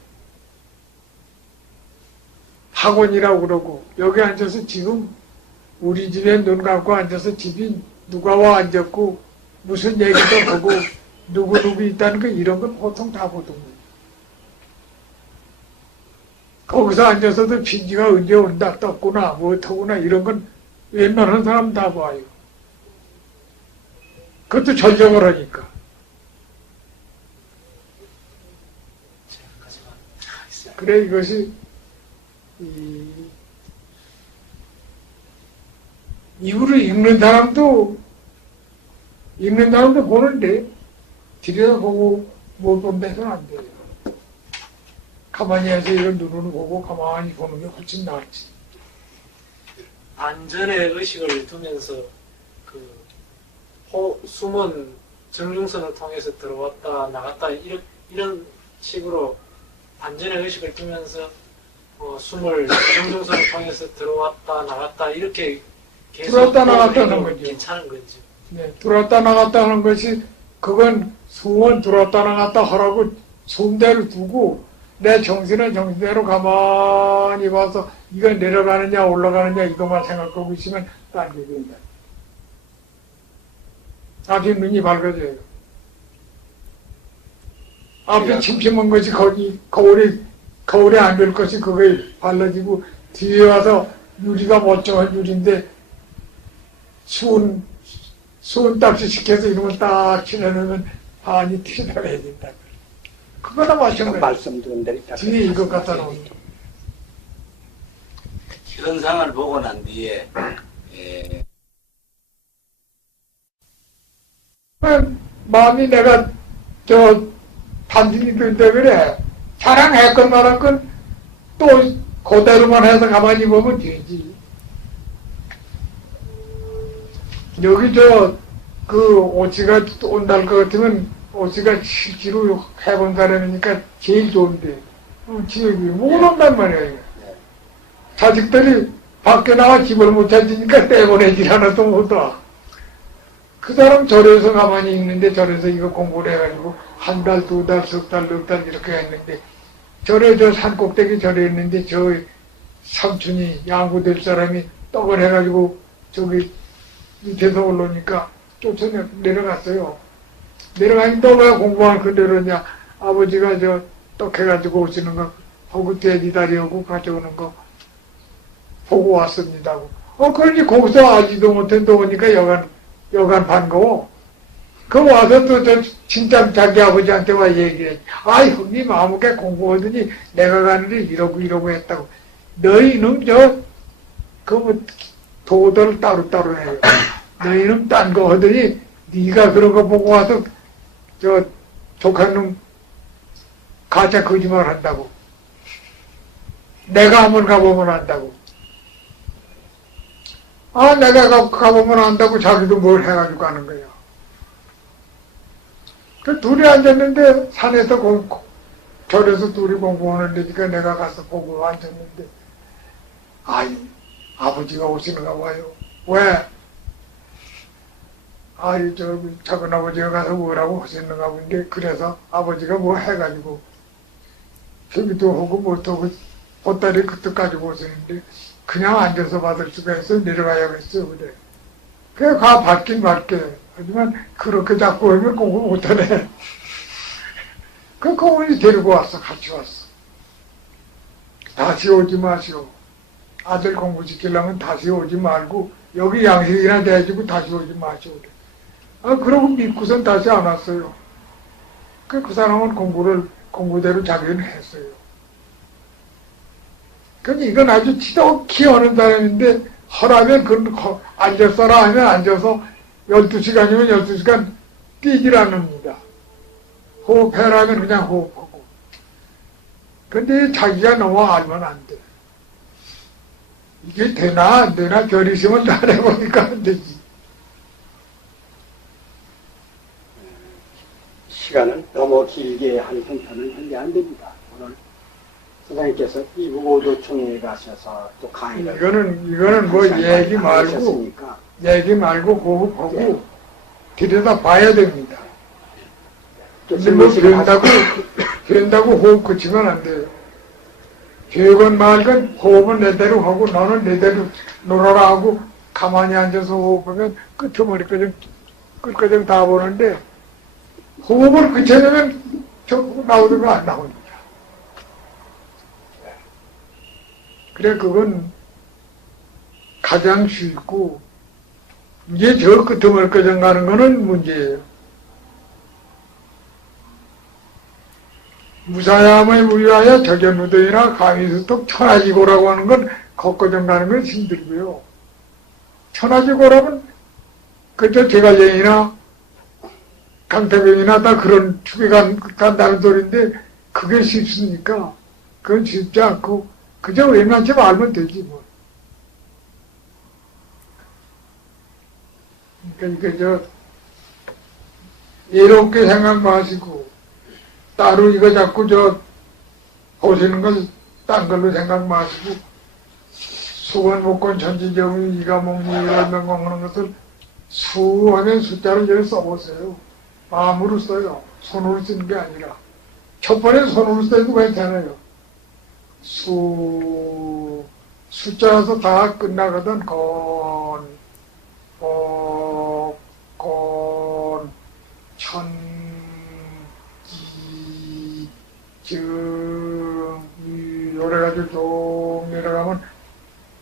학원이라고 그러고 여기 앉아서 지금 우리 집에 눈 감고 앉아서 집이 누가 와 앉았고 무슨 얘기도 하고 누구 있다는 거 이런 건 보통 다 보던거예요. 거기서 앉아서도 빈지가 언제 온다 떴구나 뭐하구나 이런 건 웬만한 사람 다 봐요. 그것도 전적을 하니까. 그래 이것이 이후로 읽는 사람도 보는데 들여다보고 못 본다서는 안 돼요. 가만히 해서 이런 눈으로 보고 가만히 보는 게 훨씬 낫지. 안전의 의식을 두면서 숨은 정중선을 통해서 들어왔다 나갔다 이런 식으로 안전의 의식을 두면서 숨을 정중선을 통해서 들어왔다 나갔다 이렇게 계속 들어왔다 나갔다 하는 거죠. 괜찮은 건지. 네, 들어왔다 나갔다 하는 것이 그건 숨은 들어왔다 나갔다 하라고 숨대로 두고 내 정신은 정신대로 가만히 봐서 이거 내려가느냐 올라가느냐 이것만 생각하고 있으면 딴 게 된다. 앞에 눈이 밝아져요. 앞에 침침한 것이 거기 거울에 안 될 것이 그거에 발라지고 뒤에 와서 유리가 멀쩡한 유리인데 수은 딱지 시켜서 이놈을 딱 칠해놓으면 반이 튀어나가야 된다. 그거나 마찬가지. 말씀드린 대로 뒤에 이것 갖다 놓으면. 현상을 보고 난 뒤에 마음이 내가 반진이 된다 그래. 자랑했건 말았건 또 그대로만 해서 가만히 보면 되지. 여기 그 오치가 온다는 것 같으면 오치가 실제로 해본 사람이니까 제일 좋은데 지역이 못 온단 말이에요. 자식들이 밖에 나와 집을 못 찾으니까 떼보내질 않아도 못 와. 그 사람 절에서 가만히 있는데 절에서 이거 공부를 해가지고 한 달, 두 달, 석 달, 넉 달 이렇게 했는데 절에 산꼭대기 절에 있는데 저 삼촌이 양구될 사람이 떡을 해가지고 저기 밑에서 올라오니까 쫓아 내려갔어요. 내려가니 너 왜 공부할 그 내려오냐. 아버지가 떡 해가지고 오시는 거 하고 돼지다리하고 가져오는 거 보고 왔습니다. 그러니 거기서 알지도 못했는데 오니까 여간 반가워. 그 와서 또 진짜 자기 아버지한테 와 얘기해. 아, 형님 아무개 공부하더니 내가 가는데 이러고 했다고. 너희는 도들 따로따로 해요. 너희는 딴 거 하더니 네가 그런 거 보고 와서 독한 놈 가짜 거짓말 한다고. 내가 한번 가보면 안다고. 아, 내가 가보면 안다고 자기도 뭘 해가지고 가는 거야. 그 둘이 앉았는데 산에서 절에서 둘이 공부하는 데니까 내가 가서 보고 앉았는데 아이, 아버지가 오시는가 봐요. 왜? 아이, 작은 아버지가 가서 뭐라고 하셨는가 본데 그래서 아버지가 뭐 해가지고 저기도 하고 뭐도 하고 보따리 그것도 가지고 오시는데 그냥 앉아서 받을 수가 있어. 내려가야겠어. 그래. 그래, 받긴 받게. 하지만 그렇게 자꾸 하면 공부 못하네. 그 공원이 데리고 왔어. 같이 왔어. 다시 오지 마시오. 아들 공부시키려면 다시 오지 말고 여기 양식이나 내주고 다시 오지 마시오. 그래. 그러고 믿고선 다시 안 왔어요. 그 사람은 공부대로 자기는 했어요. 그러니까 이건 아주 지독히 하는 사람인데 하라면 앉았어라 하면 앉아서 12시간이면 12시간 뛰질 않습니다. 호흡해라면 그냥 호흡하고. 근데 자기가 너무 알면 안 돼. 이게 되나 안 되나 결의심을 안 해보니까 안 되지. 시간은 너무 길게 한 편은 현재 안 됩니다. 오늘 선생님께서 이북오도청에 가셔서 또 강의를 이거는 뭐 얘기 말고 호흡하고 들여다 봐야 됩니다. 근데 뭐 배운다고 호흡 그치면 안 돼요. 교육은 말건 호흡은 내대로 하고 너는 내대로 놀아라 하고 가만히 앉아서 호흡하면 끝까지 다 보는데 호흡을 그쳐내면 나오든가 안 나옵니다. 그래, 그건 가장 쉽고, 이제 저 끄트멀거정 가는 거는 문제예요. 무사야함의 무리하여 적연무더이나 가위수톡 천하지고라고 하는 건 걷거정 가는 건 힘들고요. 천하지고라면 그저 제갈쟁이나 강태병이나 다 그런 축에 간다는 소리인데 그게 쉽습니까? 그건 쉽지 않고 그저 웬만치 알면 되지 뭐. 그러니까 예롭게 생각 마시고 따로 이거 자꾸 보시는 걸 딴 걸로 생각 마시고 수건목건 천지정의 이가목리 열명공하는 것을 수하면 숫자를 여기 써보세요. 마음으로 써요. 손으로 쓰는 게 아니라. 첫 번에 손으로 써도 괜찮아요. 숫자에서 다 끝나거든. 요래가지고 쭉 내려가면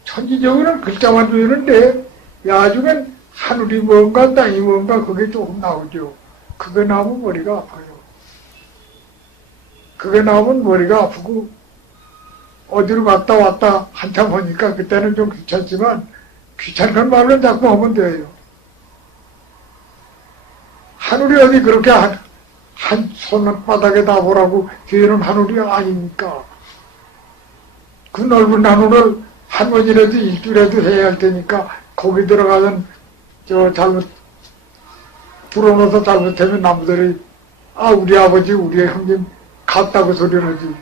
천지정의는 글자만 보이는데 나중엔 하늘이 뭔가 땅이 뭔가 그게 조금 나오죠. 그게 나오면 머리가 아파요. 그게 나오면 머리가 아프고 어디로 갔다 왔다 한참 하니까 그때는 좀 귀찮지만 귀찮은 말로 자꾸 하면 돼요. 하늘이 어디 그렇게 한 손바닥에 다 보라고 뒤에는 하늘이 아닙니까? 그 넓은 나무를 한 번이라도 일주일에도 해야 할 테니까 거기 들어가던 잘못 불어넣어서 잘못하면 나무들이 우리 아버지 우리 형님 갔다고 소리를 하지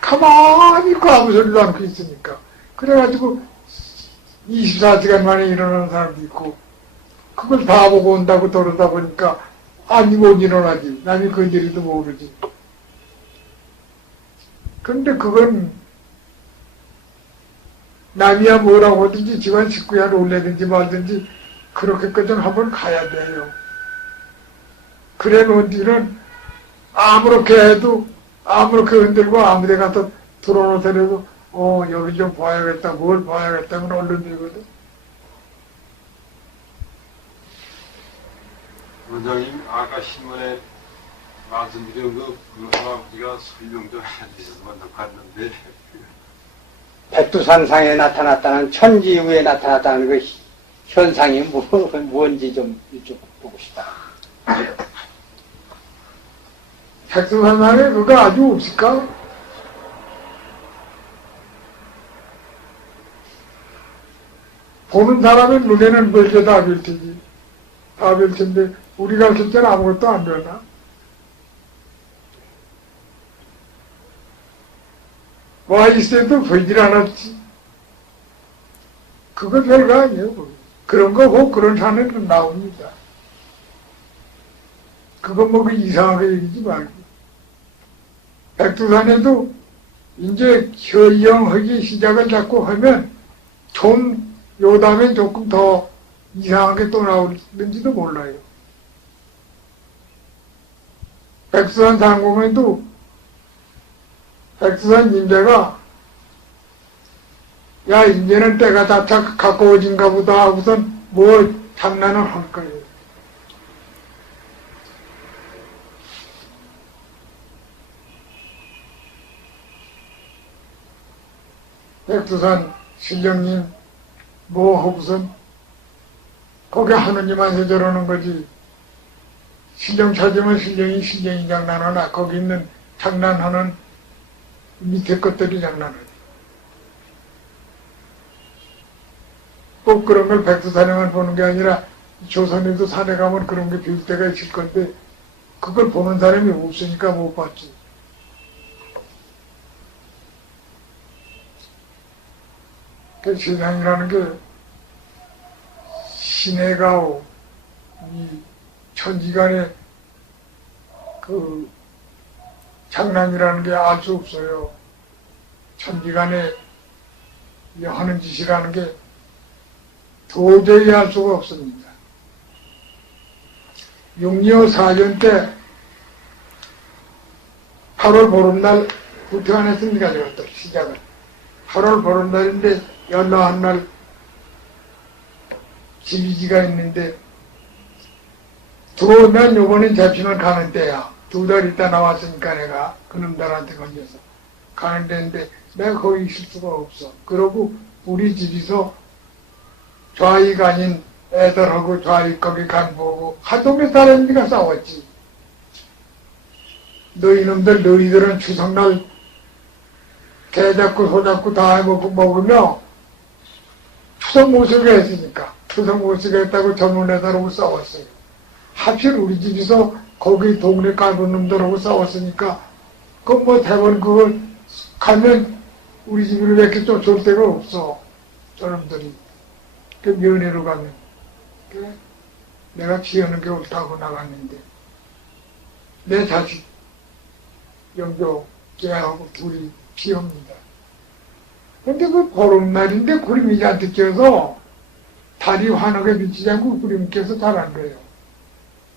가만히 있고 아무 소리도 않고 있으니까 그래가지고 24시간 만에 일어나는 사람도 있고 그걸 다 보고 온다고 그러다 보니까 아니 못 일어나지 남이 건드리도 모르지. 근데 그건 남이야 뭐라고 하든지 집안 식구야 놀래든지 말든지 그렇게까지 한번 가야 돼요. 그래 놓은 뒤는 아무렇게 해도 아무렇게 흔들고 아무데 가서 들어놓더라도 여기 좀 봐야겠다 뭘 봐야겠다 하면 얼른 되거든. 원장님 아까 신문에 말씀드린 그 할아버지가 설명 좀 해주셔서 봤는데 백두산상에 나타났다는 천지 위에 나타났다는 그 현상이 뭔지 좀 여쭤보고 싶다. 백두산상에 그거 아주 없을까? 보는 사람의 눈에는 별게 다 별 테지. 다 별 텐데 우리가 볼 때는 아무것도 안 변하. 와 있을 때도 보이질 않았지. 그거 별거 아니에요. 그런 거 꼭 그런 산에는 나옵니다. 그거 뭐 그 이상하게 얘기지 말고. 백두산에도 이제 현영하기 시작을 자꾸 하면 좀 요 다음에 조금 더 이상하게 또 나오는지도 몰라요. 백두산 상공에도 백두산 임자가 야 이제는 때가 다 가까워진가 보다 하고선 뭐 장난을 할 거예요. 백두산 신령님 뭐 하고선 거기 하느님한테 저러는 거지. 신령 찾으면 신령이 장난하나 거기 있는 장난하는 밑에 것들이 장난하지. 꼭 그런 걸 백두산에만 보는 게 아니라 조선에도 산에 가면 그런 게 볼 때가 있을 건데 그걸 보는 사람이 없으니까 못 봤지. 그 세상이라는 게 시내가 이 천지간의 그 장난이라는 게 알 수 없어요. 천지간에 하는 짓이라는 게 도저히 알 수가 없습니다. 6.25 사전 때 8월 보름날 구태환 했습니까? 저것들 시작을. 8월 보름날인데 연락한 날 지비지가 있는데 들어오면 요번엔 잡히면 가는 때야. 2달 있다 나왔으니까 내가 그놈들한테 걸려서 가는 데인데 내가 거기 있을 수가 없어. 그러고 우리 집에서 좌익 아닌 애들하고 좌익 거기 간보고 한 동네 사람들과 싸웠지. 너희들은 추석날 개 잡고 소 잡고 다 먹으며 추석 못 쓰게 했으니까 추석 못 쓰게 했다고 젊은 애들하고 싸웠어요. 하필 우리 집에서 거기 동네 까는 놈들하고 싸웠으니까 그 뭐 대번 그걸 가면 우리 집으로 이렇게 쫓아올 데가 없어. 저놈들이. 그 면회로 가면. 그래? 내가 피하는 게 옳다고 나갔는데 내 자식 영조 걔하고 둘이 피합니다. 근데 그 보름날인데 구름이 잔뜩 껴서 달이 환하게 비치지 않고 구름이 껴서 잘 안 돼요.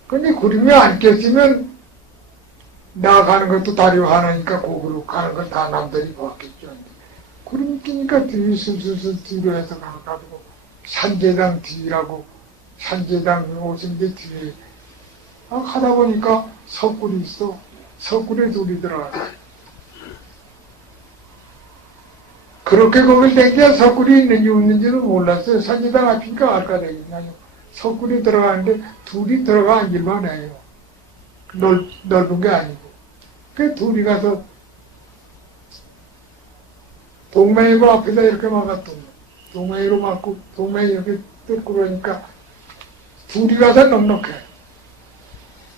근데 구름이 안 꼈으면 나가는 것도 달이 환하니까 거기로 가는 건 다 남들이 봤겠죠. 구름이 끼니까 뒤 슬슬슬 뒤로 해서 가가지고 산재당 뒤라고 산재당 오신데 뒤에 가다 보니까 석굴이 있어. 석굴에 둘이 들어가요. 그렇게 거길 댕겨 석굴이 있는지 없는지는 몰랐어요. 산재당 앞이니까 알까 되겠냐요. 석굴이 들어가는데 둘이 들어가 앉을만 해요. 넓은 게 아니고. 그 둘이 가서 동맹이고 앞에다 이렇게 막았던 거. 동맹이로 막고 동맹이 이렇게 뜯고 그러니까 둘이 가서 넉넉해.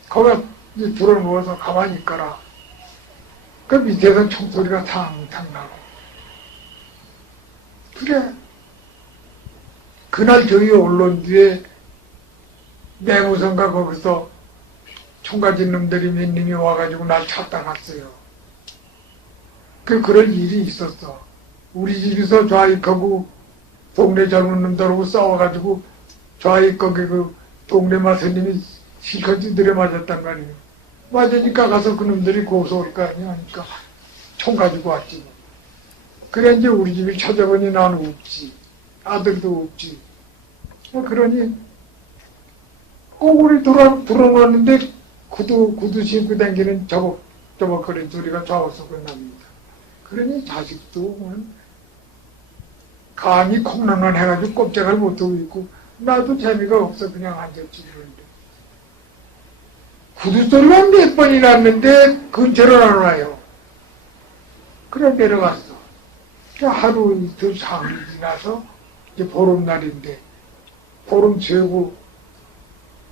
거기가 이제 들어누워서 가만히 있거라. 그 밑에서 총소리가 탕탕 나고. 그래. 그날 저희 언론 뒤에 내무선가 거기서 총가진 놈들이 몇 님이 와가지고 날 찾다 갔어요. 그런 일이 있었어. 우리 집에서 좌익하고 동네 젊은 놈들하고 싸워가지고 좌익하고 그 동네 마선님이 실컷 들여 맞았단 말이에요. 맞으니까 가서 그 놈들이 고소할 거 아니야 하니까 총 가지고 왔지. 그래 이제 우리 집을 찾아보니 나는 없지. 아들도 없지. 그러니 꼭 우리 들어왔는데 구두 신고 다니는 저벅거린 소리가 좌우서 끝납니다. 그러니 자식도 간이 콩랑만 해가지고 꼼짝을 못하고 있고 나도 재미가 없어 그냥 앉았지. 그런데 구두 소리가 몇 번이 났는데 근처로 안 와요. 그래 내려갔어. 하루 이틀 사흘이 지나서 이제 보름날인데 보름 재고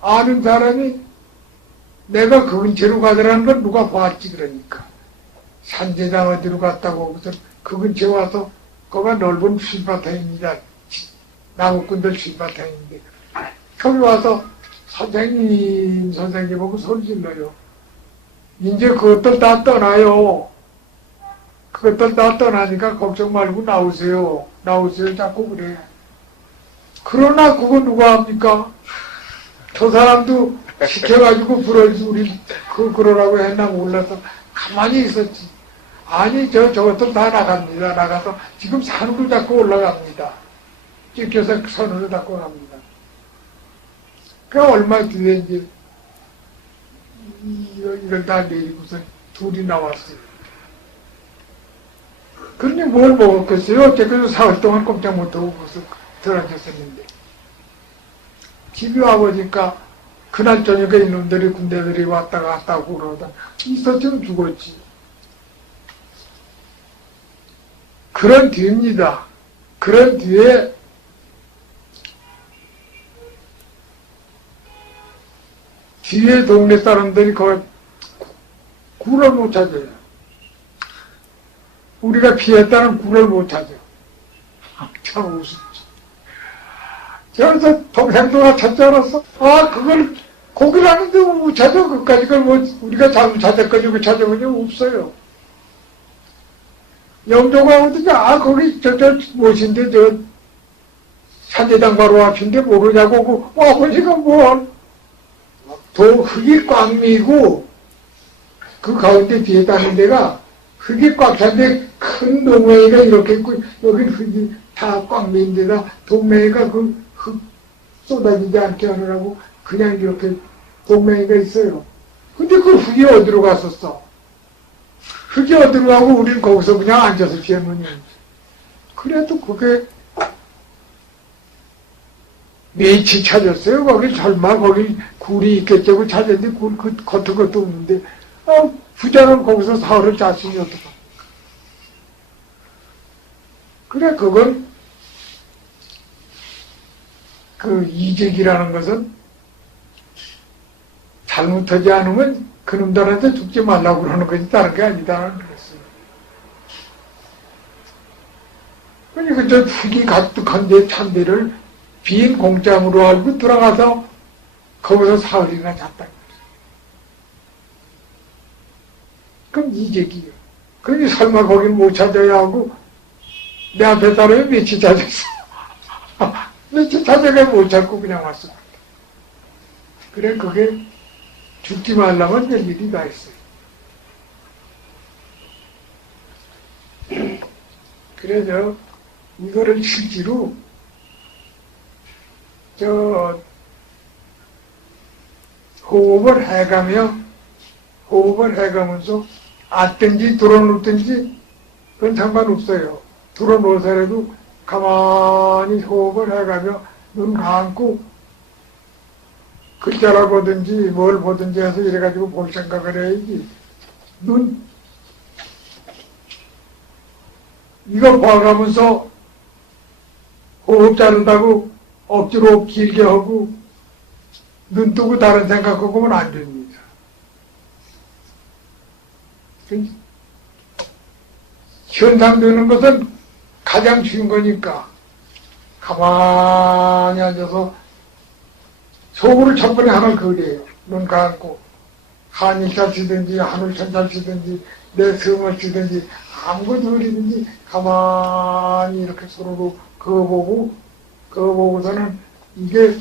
아는 사람이 내가 그 근처로 가더라는 걸 누가 봤지 그러니까 산재장 어디로 갔다고 하고서 그 근처에 와서 거기가 넓은 쉴바탕입니다. 나무꾼들 쉴바탕인데 거기 와서 선생님 보고 소리 질러요. 이제 그것들 다 떠나요. 그것들 다 떠나니까 걱정 말고 나오세요. 나오세요. 자꾸 그래. 그러나 그거 누가 합니까? 저 사람도 시켜가지고 불어서 우리 그러라고 했나 몰라서 가만히 있었지. 아니 저것들 다 나갑니다. 나가서 지금 산으로 자꾸 올라갑니다. 찢겨서 산으로 자꾸 갑니다. 그 얼마 뒤에 이제 이걸 다 내리고서 둘이 나왔어요. 그러니 뭘 먹었겠어요? 어쨌든 사흘 동안 꼼짝 못하고 거기서 들어앉았었는데 집에 와보니까 그날 저녁에 이놈들이 군대들이 왔다 갔다 하고 그러다 있었으면 죽었지. 그런 뒤입니다. 그런 뒤에 동네 사람들이 거기 굴을 못 찾아요. 우리가 피했다는 굴을 못 찾아요. 참 우습지. 그래서 동생도가 찾지 않았어? 그걸 고기라는데 못 찾아. 그까지 걸 뭐 우리가 잘못 찾아가지고 찾아보니 없어요. 영조가 어디가 거기 무엇인데 산재당 바로 앞인데 모르냐고 와보니까 흙이 꽉 미고 그 가운데 뒤에 가는 데가 흙이 꽉 찬데 큰 동맹이가 이렇게 있고 여기 흙이 다 꽉 민 데다 동맹이가 그 흙 쏟아지지 않게 하느라고 그냥 이렇게 동맹이가 있어요. 근데 그 흙이 어디로 갔었어? 흙이 어디로 가고 우리는 거기서 그냥 앉아서 지내면 그래도 그게 며칠 찾았어요. 거기 설마 거기 굴이 있겠냐고 찾았는데 굴 같은 것도 없는데 부자는 거기서 사흘을 잤으니 어떡하. 그래 그건 그 이직이라는 것은 잘못하지 않으면 그놈들한테 죽지 말라고 그러는 거지 다른 게 아니다라는 거였어요. 그러니까 저 흙이 가득한 데 찬 데를 빈 공장으로 알고 들어가서 거기서 사흘이나 잤다. 그럼 이직이요. 그러니 설마 거길 못 찾아야 하고 내 앞에 사람이 며칠 찾았어. 며칠 찾아가 못 찾고 그냥 왔어. 그래 그게 죽지 말라면 될 일이 다 있어요. 그래서 이거를 실제로 호흡을 해가면서 앉든지 들어놓든지 그건 상관없어요. 들어놓으서라도 가만히 호흡을 해가며 눈 감고 글자를 보든지 뭘 보든지 해서 이래가지고 볼 생각을 해야지. 이거 봐가면서 호흡 자른다고 억지로 길게 하고 눈 뜨고 다른 생각하고 하면 안 됩니다. 현상되는 것은 가장 쉬운 거니까 가만히 앉아서 속으로 첫 번에 하늘 그려요. 눈 감고 한일자 치든지 하늘천자 치든지 내 성을 치든지 아무것도 그리든지 가만히 이렇게 서로로 그거보고서는 이게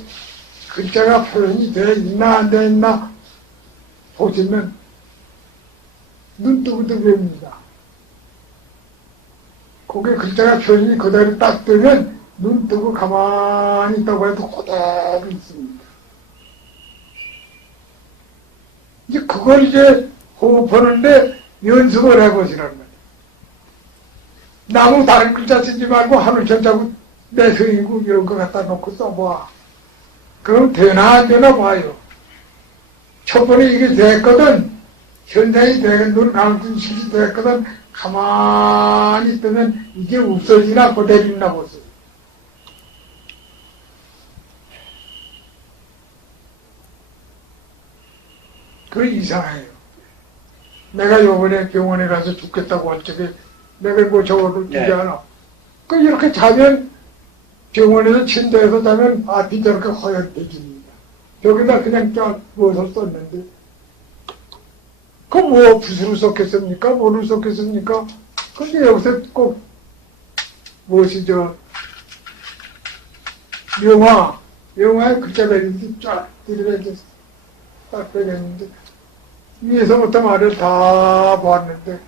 글자가 표현이 돼 있나 안 돼 있나 보시면 눈 뜨고 뜨고입니다. 그게 글자가 표현이 그대로 딱 뜨면 눈 뜨고 가만히 있다고 해도 그대로 있습니다. 이제 그걸 이제 호흡하는데 연습을 해보시라는 거예요. 나무 다른 글자 쓰지 말고 하늘천자고 내성이고 이런 거 갖다 놓고 써봐. 그럼 되나 안 되나 봐요. 첫 번에 이게 됐거든. 현상이 되는 눈 감고 실이 됐거든. 가만히 뜨면 이게 없어지나 그대로 있나 보세요. 그 이상해요. 내가 요번에 병원에 가서 죽겠다고 할 적에 내가 뭐 저거를 주지 않아. 그 이렇게 자면 병원에서 침대에서 자면 앞이 저렇게 허연해집니다. 여기다 그냥 쫙 무엇을 썼는데 그 뭐 붓으로 썼겠습니까? 뭐를 썼겠습니까? 근데 여기서 꼭 무엇이 영화에 글자 내리는데 쫙 들이대서 딱 빼냈는데 위에서부터 말을 다 봤는데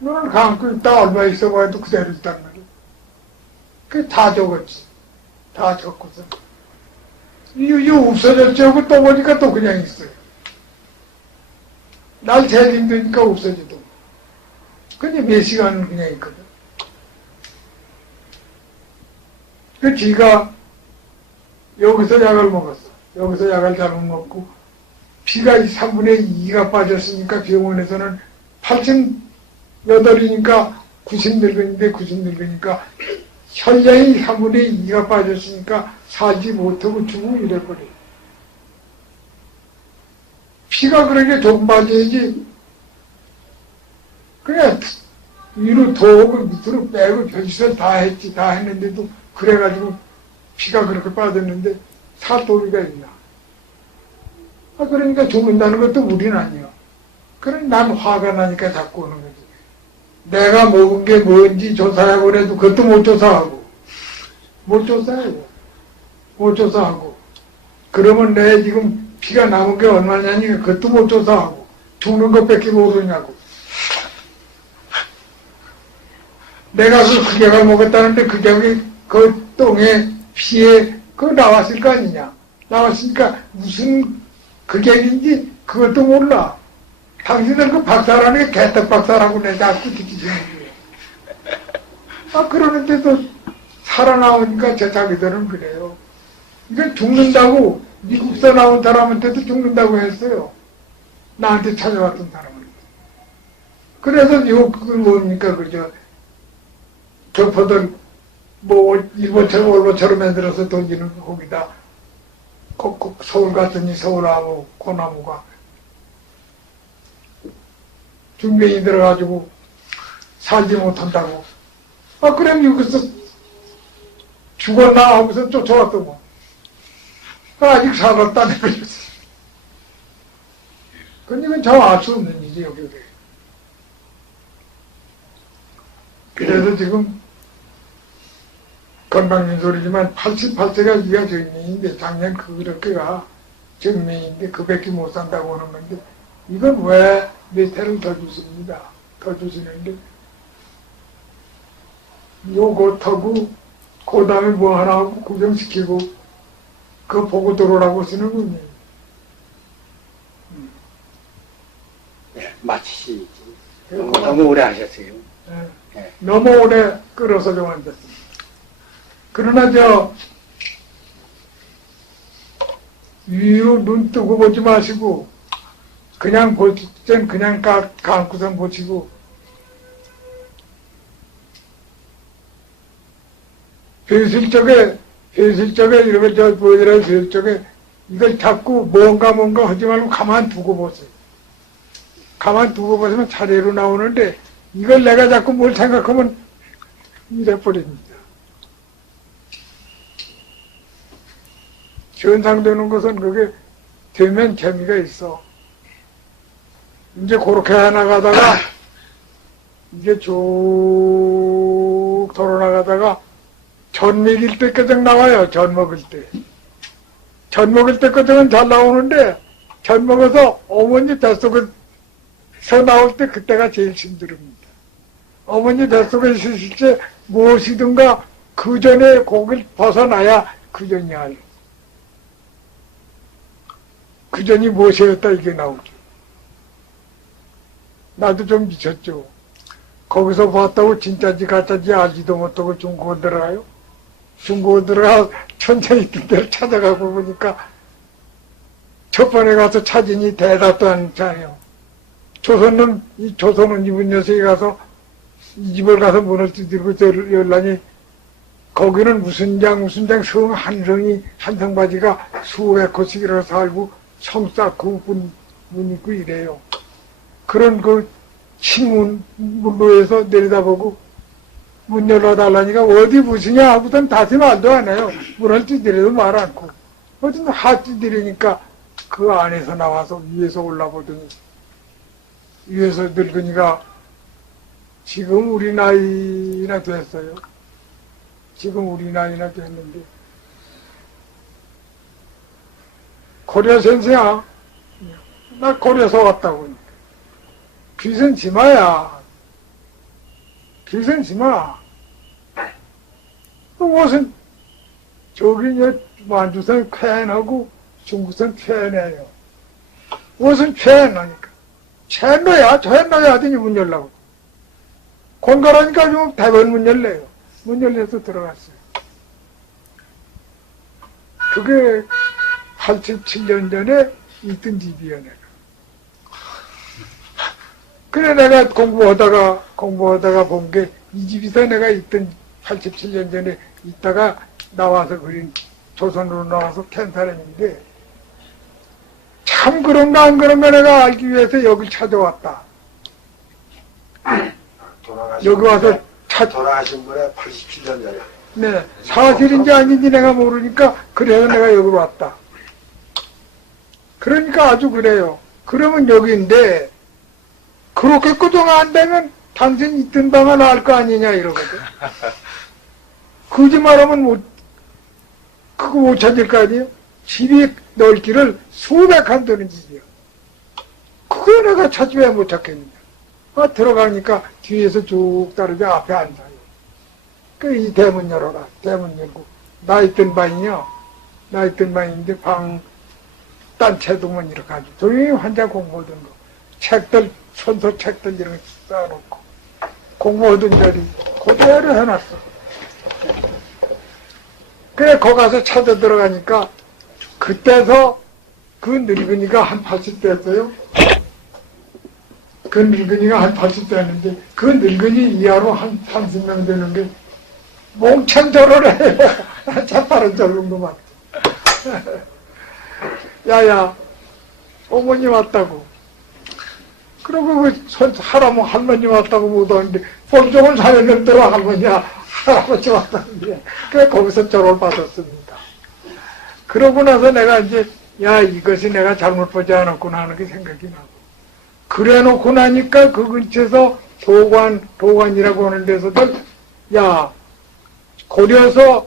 눈을 감고 있다 얼마 있어봐도 그대로 있단 말이야. 그게 다 적었지. 다 적고서 이게 없어졌지 하고 또 보니까 또 그냥 있어요. 날 제일 힘드니까 없어지도. 근데 몇 시간은 그냥 있거든. 그 지가 여기서 약을 먹었어. 여기서 약을 잘못 먹고 피가 3분의 2가 빠졌으니까 병원에서는 88이니까 90 늙은인데 90 늙으니까 혈량이 3분의 2가 빠졌으니까 살지 못하고 죽고 이래버려. 피가 그렇게 조금 빠져야지. 그냥 위로 더 오고 밑으로 빼고 별짓을 다 했지. 다 했는데도 그래가지고 피가 그렇게 빠졌는데 살 도리가 있나. 그러니까 죽는다는 것도 우리는 아니야. 그럼 난 화가 나니까 자꾸 오는 거지. 내가 먹은 게 뭔지 조사하고 그래도 그것도 못 조사하고. 그러면 내 지금 피가 남은 게 얼마냐니까 그것도 못 조사하고. 죽는 것밖에 모르냐고. 내가 그 객을 먹었다는데 그 객이 그 똥에 피에 그거 나왔을 거 아니냐. 나왔으니까 무슨 그 객인지 그것도 몰라. 당신은 그 박사라는 게 개떡 박사라고 내 자꾸 듣기시는 거예요. 그러는데도 살아나오니까 제 자기들은 그래요. 이건 죽는다고 미국서 나온 사람한테도 죽는다고 했어요. 나한테 찾아왔던 사람한테. 그래서 그건 뭡니까 격포들 뭐 일본처럼 올보처럼 만들어서 던지는 거기다 서울 갔더니 서울나무 고나무가 중병이 들어가지고 살지 못한다고. 그럼 여기서 죽었나 하고서 쫓아왔더만. 아직 살았다는 거지. 근데 이건 참 알 수 없는 일이 여기. 그래서 지금 건강민소리지만 88세가 이가 정명인데 작년 그렇게가 정명인데 그밖에 못 산다고 하는 건데 이건 왜 몇 해를 더 주십니다. 더 주시는데 요거 타고 그 다음에 뭐 하나 하고 구경시키고 그거 보고 들어오라고 쓰는군요. 네, 마치시지. 너무 오래 하셨어요. 네. 너무 오래 끌어서 좀 앉았습니다. 그러나 위로 눈 뜨고 보지 마시고 그냥 보실 땐 그냥 감고선 보시고 회실 쪽에 이렇게 저 보이더라 회실 쪽에 이걸 잡고 뭔가 하지 말고 가만 두고 보세요. 가만 두고 보시면 차례로 나오는데 이걸 내가 자꾸 뭘 생각하면 이래버립니다. 현상되는 것은 그게 되면 재미가 있어. 이제 그렇게 해나가다가 이게 쭉 돌아나가다가 전 먹일 때까지 나와요. 전 먹을 때. 전 먹을 때까지는 잘 나오는데 전 먹어서 어머니 뱃속에서 나올 때 그때가 제일 힘듭니다. 어머니 뱃속에 있을 때 무엇이든가 그 전에 고기를 벗어나야 그 전이야. 그 전이 무엇이었다 이게 나오죠. 나도 좀 미쳤죠. 거기서 봤다고 진짜인지 가짜인지 알지도 못하고 중국어 들어가요. 중국어 들어가 천천히 있던 데를 찾아가고 보니까 첫 번에 가서 찾으니 대답도 안 차요. 조선은 이분 녀석이 가서 이 집을 가서 문을 두드리고 열라니 거기는 무슨 장 성 한성바지가 수백 호씩 일어서 살고 성 쌓고 문 있고 이래요. 그런 그 신문로에서 내려다보고 문 열어달라니까 어디 무슨냐 하고선 다시 말도 안 해요. 문을 두드려도 말 않고. 어쨌든 두드리니까 그 안에서 나와서 위에서 올라보더니 위에서 늙은이가 지금 우리 나이나 됐어요. 지금 우리 나이나 됐는데 고려 선생아 나 고려에서 왔다고. 귀신 지마야. 귀신 지마. 또 무슨 저기 만주선 쾌인하고 중국선 쾌인이에요. 무슨 쾌인하니까. 쾌인노야 하더니 문 열라고. 공갈하니까 좀 대번 문 열래요. 문 열려서 들어갔어요. 그게 87년 전에 있던 집이야 내가. 그래 내가 공부하다가 본 게 이 집에서 내가 있던 87년 전에 있다가 나와서 그린 조선으로 나와서 캔 사람인데 참 그런가 안 그런가 내가 알기 위해서 여길 찾아왔다. 여기 와서 돌아가신 분에 87년 전에. 네, 사실인지 아닌지 내가 모르니까 그래서 내가 여기로 왔다. 그러니까 아주 그래요. 그러면 여기인데 그렇게 그동안 안 되면 당신 있던 방은 알 거 아니냐 이러거든. 거짓말하면 그거 못 찾을 거 아니에요? 집이 넓기를 수백 칸 되는 집이야. 그거 내가 찾으면 못 찾겠느냐. 들어가니까 뒤에서 쭉 따르게 앞에 앉아요. 이 대문 열어라. 대문 열고. 나 있던 방이요. 나 있던 방인데 딴 채동만 이렇게 하죠. 조용히 환자 공부하던 거. 책들, 손소 책들 이런 거 쌓아놓고. 공부하던 자리 그대로 해놨어. 그래, 거기 가서 찾아 들어가니까 그때서 그 늙은이가 한 80대였어요. 그 늙은이가 한 80대였는데 그 늙은이 이하로 한 30명 되는 게 몽창 절을 해요. 자빠른 절롱도만. 야야, 어머니 왔다고. 그러고 할머니 왔다고 못하는데 본종을 사려는 대로 할머니야, 할아버지 왔다는데 그래 거기서 절을 받았습니다. 그러고 나서 내가 이제 야 이것이 내가 잘못 보지 않았구나 하는 게 생각이 나고 그래 놓고 나니까 그 근처에서 도관이라고 하는 데서들 야 고려서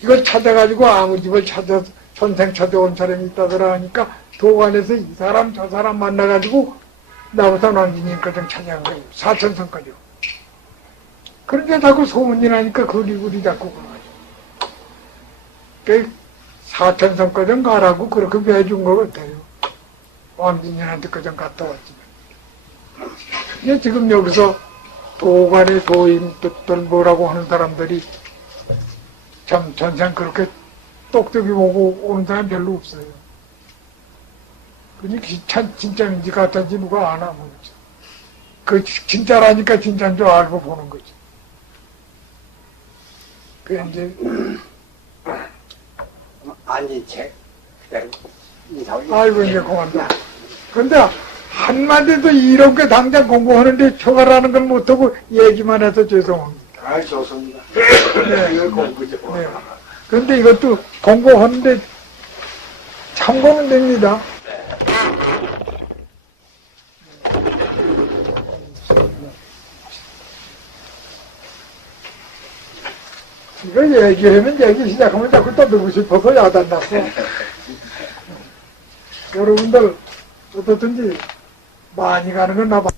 이걸 찾아가지고 아무 집을 전생 찾아온 사람이 있다더라 하니까 도관에서 이 사람 저 사람 만나가지고 나부터 왕진님까지 찾아간 거예요. 사천성까지요. 그런데 자꾸 소문이 나니까 거리구리 자꾸 가가지고. 그 사천성까지 가라고 그렇게 배준 것 같아요. 왕진님한테까지 갔다 왔지만. 근데 지금 여기서 도관의 도인들 뭐라고 하는 사람들이 참 전생 그렇게 똑똑히 보고 오는 사람 별로 없어요. 그러니까 진짜인지 가짜인지 누가 아나 모르죠. 그 진짜라니까 진짜인 줄 알고 보는 거지. 그 이제 앉은 채 그대로 인사하고 아이고 이제 고맙다. 근데 한마디도 이렇게 당장 공부하는데 초과라는 걸 못하고 얘기만 해서 죄송합니다. 아, 좋습니다. 네. 이거 공부죠. 네. 근데 이것도 공부하는데 참고는 됩니다. 이거 얘기하면 얘기 시작하면 자꾸 떠들고 싶어서 야단났어. 여러분들 어떻든지 많이 가는 건 나봐.